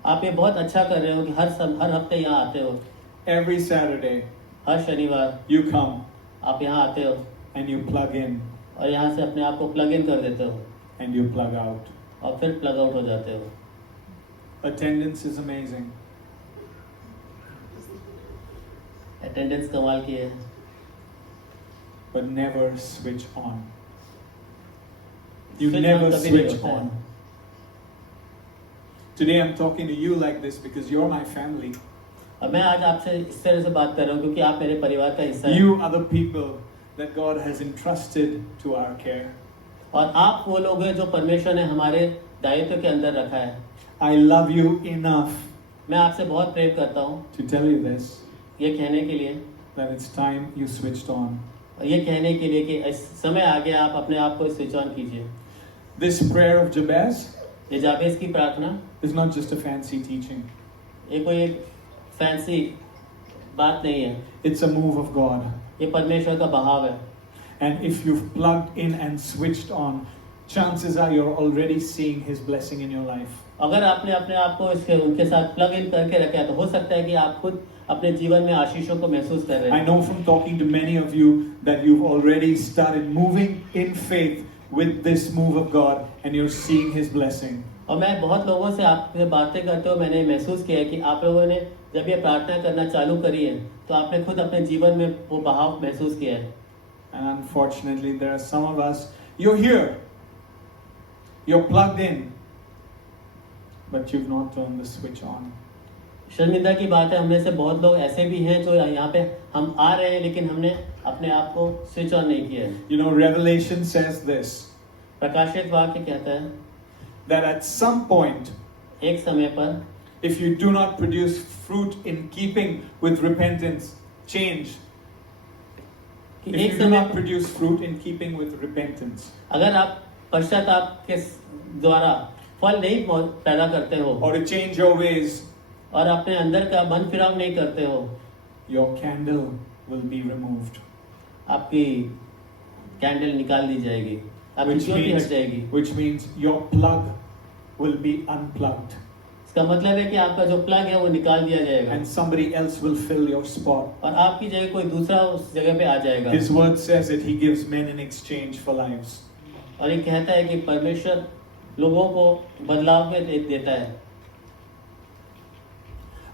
आप ये बहुत अच्छा कर रहे हो कि हर हफ्ते यहाँ आते हो, every Saturday. हर शनिवार You come आप यहाँ आते हो and you plug in और यहाँ से अपने आप को प्लग इन कर देते हो and you plug out. और फिर प्लग आउट हो जाते हो। Attendance is amazing. अटेंडेंस कमाल की है, But never switch on. You Switch never on कभी नहीं switch होता है। on. Today I'm talking to you like this because you're my family. और मैं आज आपसे इस तरह से बात कर रहा हूँ क्योंकि आप मेरे परिवार का हिस्सा हैं। You are the people that God has entrusted to our care. और आप वो लोग हैं जो परमेश्वर ने हमारे दायित्व के अंदर रखा है। I love you enough मैं आपसे बहुत प्रेम करता हूँ to tell you this, ये कहने के लिए, that it's time you switched on. और ये कहने के लिए कि इस समय आ गया, आप अपने आप को स्विच ऑन कीजिए। This prayer of Jabez ये जाबेज की प्रार्थना is not just a fancy teaching. ये कोई एक फैंसी बात नहीं है, It's a move of God. ये परमेश्वर का बहाव है। And if you've plugged in and switched on, chances are you're already seeing His blessing in your life. अगर आपने अपने आप को उनके साथ प्लग इन करके रखा है तो हो सकता है कि आप खुद अपने जीवन में आशीषों को महसूस कर रहे I हैं। know from talking to many of you that you've already started moving in faith with this move of God and you're seeing His blessing. और मैं बहुत लोगों से आपसे बातें करते हुए मैंने महसूस किया है कि आप लोगों ने जब ये प्रार्थना करना चालू करी है तो आपने खुद अपने जीवन में वो बहाव महसूस किया है। And unfortunately, there are some of us, you're here, you're plugged in, but you've not turned the switch on. शर्मिंदा की बात है, हमें से बहुत लोग ऐसे भी हैं जो यहाँ पे हम आ रहे हैं लेकिन हमने अपने आप को स्विच ऑन नहीं किया है। You know, Revelation says this, प्रकाशित वाक्य कहता है that at some point, एक समय पर if you do not produce fruit in keeping with repentance, change. कि If एक you do समय not produce fruit in keeping with repentance, अगर आप पश्चाताप के द्वारा फल नहीं पैदा करते हो or to change your ways, और अपने अंदर का मन फिराव नहीं करते हो, your candle will be removed. आपकी कैंडल निकाल दी जाएगी, आपकी ज्योति हट जाएगी। Which means your plug will be unplugged. इसका मतलब है कि आपका जो प्लग है वो निकाल दिया जाएगा And somebody else will fill your spot. और आपकी जगह कोई दूसरा उस जगह पे आ जाएगा। His word says that he gives men in exchange for lives. और ये कहता है कि परमेश्वर लोगों को बदलाव में देता है।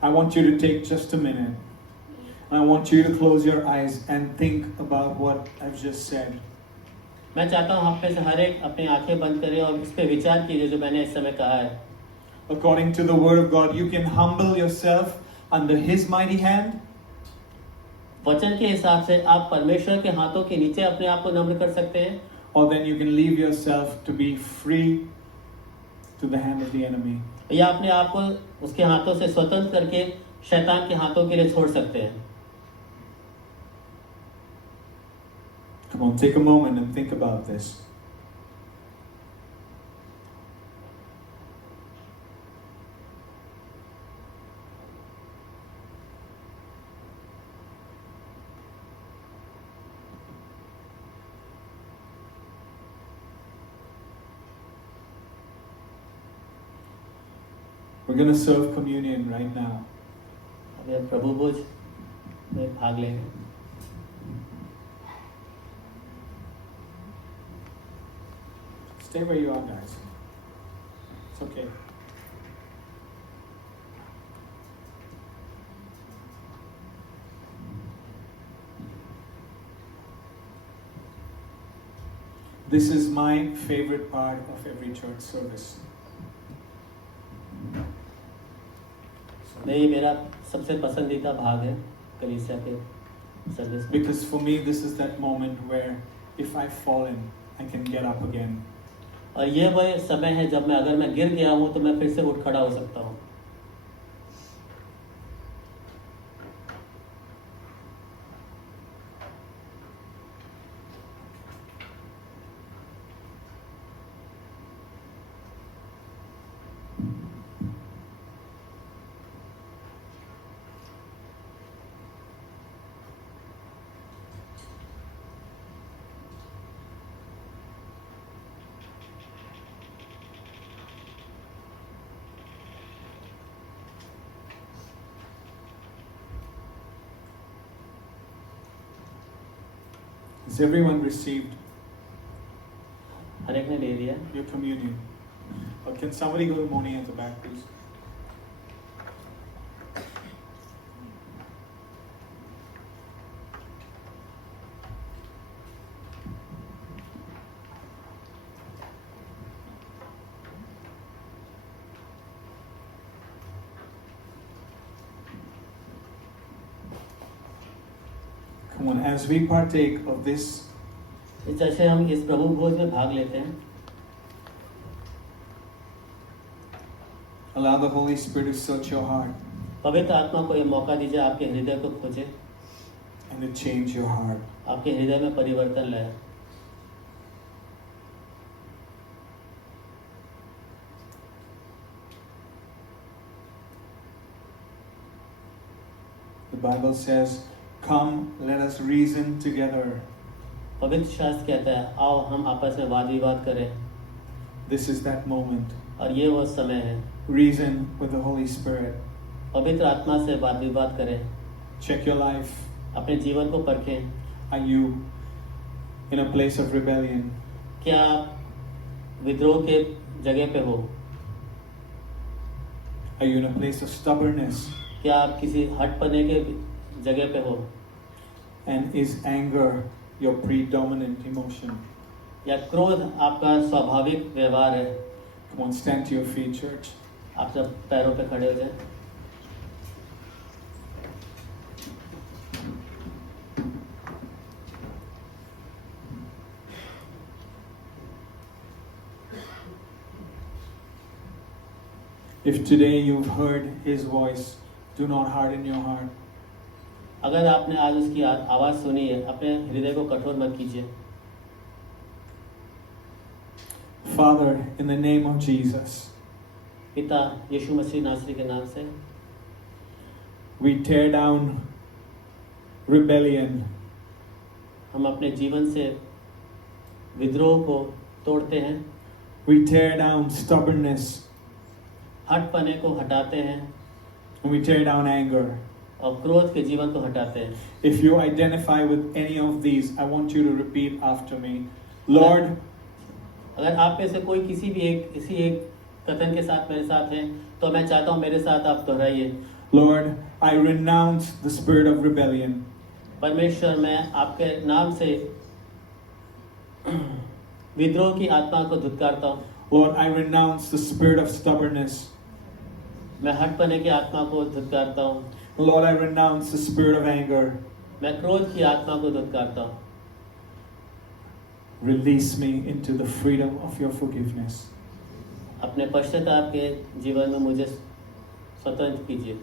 I want you to take just a minute. I want you to close your eyes and think about what I've just said. मैं चाहता हूँ आप में से हर एक अपनी आंखें बंद करे और इस पे विचार कीजिए जो मैंने इस समय कहा है। According to the word of God, you can humble yourself under his mighty hand, वचन के हिसाब से आप परमेश्वर के हाथों के नीचे अपने आप को नम्र कर सकते हैं, or then you can leave yourself to be free to the hand of the enemy. या अपने आप को उसके हाथों से स्वतंत्र करके शैतान के हाथों के लिए छोड़ सकते हैं। Come on, take a moment and think about this. We're going to serve communion right now. अभी हम प्रभु भोज में भाग लेंगे। Stay where you are, guys. It's okay. This is my favorite part of every church service. ये मेरा सबसे पसंदीदा भाग है कलीसिया के सर्विस में। Because for me, this is that moment where if I've fallen, I can get up again. और ये वह समय है जब अगर मैं गिर गया हूँ तो मैं फिर से उठ खड़ा हो सकता हूँ। Has everyone received हर एक ने ले लिया। your communion? Or can somebody go to Moni at the back, please? Come on, as we partake of this, जैसे हम इस प्रभु भोज में भाग लेते हैं, allow the Holy Spirit to search your heart पवित्र आत्मा को ये मौका दीजिए आपके हृदय को खोजे, and to change your heart. आपके हृदय में परिवर्तन लाए। The Bible says, "Come, let us reason together." पवित्र शास्त्र कहता है आओ हम आपस में वाद विवाद करें, This is that moment. और ये वो समय है। Reason with the Holy Spirit. पवित्र आत्मा से वाद विवाद करें, Check your life. अपने जीवन को परखें। Are you in a place of rebellion? क्या आप विद्रोह के जगह पे हो? Are you in a place of stubbornness? क्या आप किसी हटपने के जगह पे हो? And is anger your predominant emotion? या क्रोध आपका स्वाभाविक व्यवहार है? Come on, stand to your feet, church. आप सब पैरों पे खड़े हो जाए। If today you've heard His voice, do not harden your heart. अगर आपने आज उसकी आवाज सुनी है, अपने हृदय को कठोर मत कीजिए। Father, in the name of Jesus, पिता यीशु मसीह नासरी के नाम से we tear down rebellion. हम अपने जीवन से विद्रोह को तोड़ते हैं, We tear down stubbornness. हठपने को हटाते हैं And we tear down anger. और क्रोध के जीवन को हटाते हैं। If you identify with any of these, I want you to repeat after me. Lord, अगर आप में से कोई किसी एक कथन के साथ मेरे साथ हैं, तो मैं चाहता हूँ मेरे साथ आप दोहराइए। Lord, I renounce the spirit of rebellion. परमेश्वर, मैं आपके नाम से विद्रोह की आत्मा को धुतकारता हूँ। Lord, I renounce the spirit of stubbornness. मैं हठपने की आत्मा को धुतकारता हूँ। Lord, I renounce the spirit of anger. मैं क्रोध की आत्मा को धुतकारता हूँ। Release me into the freedom of your forgiveness. अपने पश्चाताप के जीवन में मुझे स्वतंत्र कीजिए।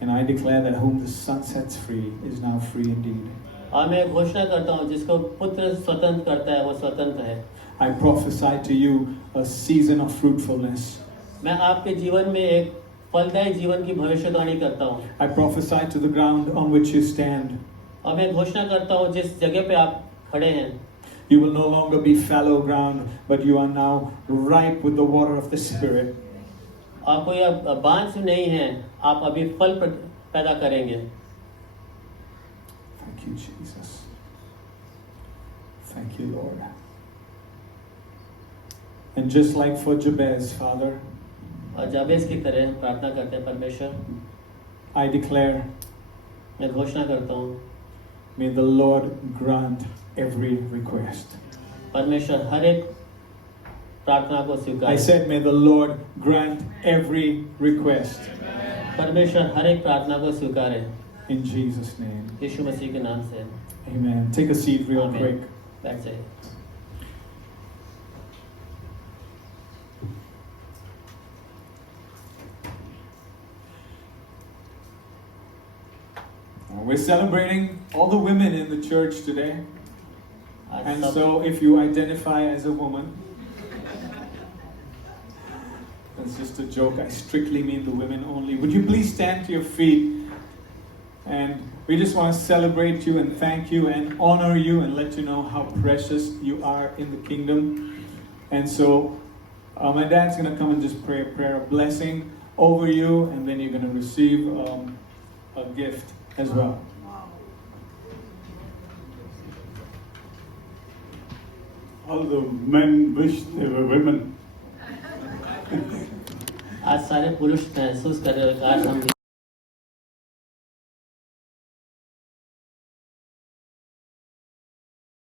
And I declare that whom the Son sets free is now free indeed. और मैं घोषणा करता हूँ, जिसको पुत्र स्वतंत्र करता है वो स्वतंत्र है। I prophesy to you a season of fruitfulness. मैं आपके जीवन में एक फलदायी जीवन की भविष्यवाणी करता हूँ। I prophesy to the ground on which you stand. और मैं घोषणा करता हूँ, जिस जगह पे आप खड़े हैं, You will no longer be fallow ground, but you are now ripe with the water of the Spirit. आप कोई अब बांझ नहीं हैं, आप अभी फल पैदा करेंगे। Thank you, Jesus. Thank you, Lord. And just like for Jabez, Father, और जाबेज की तरह प्रार्थना करते हैं, परमेश्वर, I declare, मैं घोषणा करता हूँ, may the Lord grant every request. परमेश्वर हर एक प्रार्थना को I स्वीकार। said, may the Lord grant every request. परमेश्वर हर एक प्रार्थना को स्वीकारे, In Jesus' name. यीशु मसीह के नाम से। Amen. Take a seat real Amen. quick. बैठ जाइए। We're celebrating all the women in the church today. आज And सब so if you identify as a woman, that's just a joke. I strictly mean the women only. Would you please stand to your feet? And we just want to celebrate you and thank you and honor you and let you know how precious you are in the kingdom. And so my dad's going to come and just pray a prayer of blessing over you, and then you're going to receive a gift as well. All the men wish they were women. आज सारे पुरुष महसूस कर रहे हैं, आज हम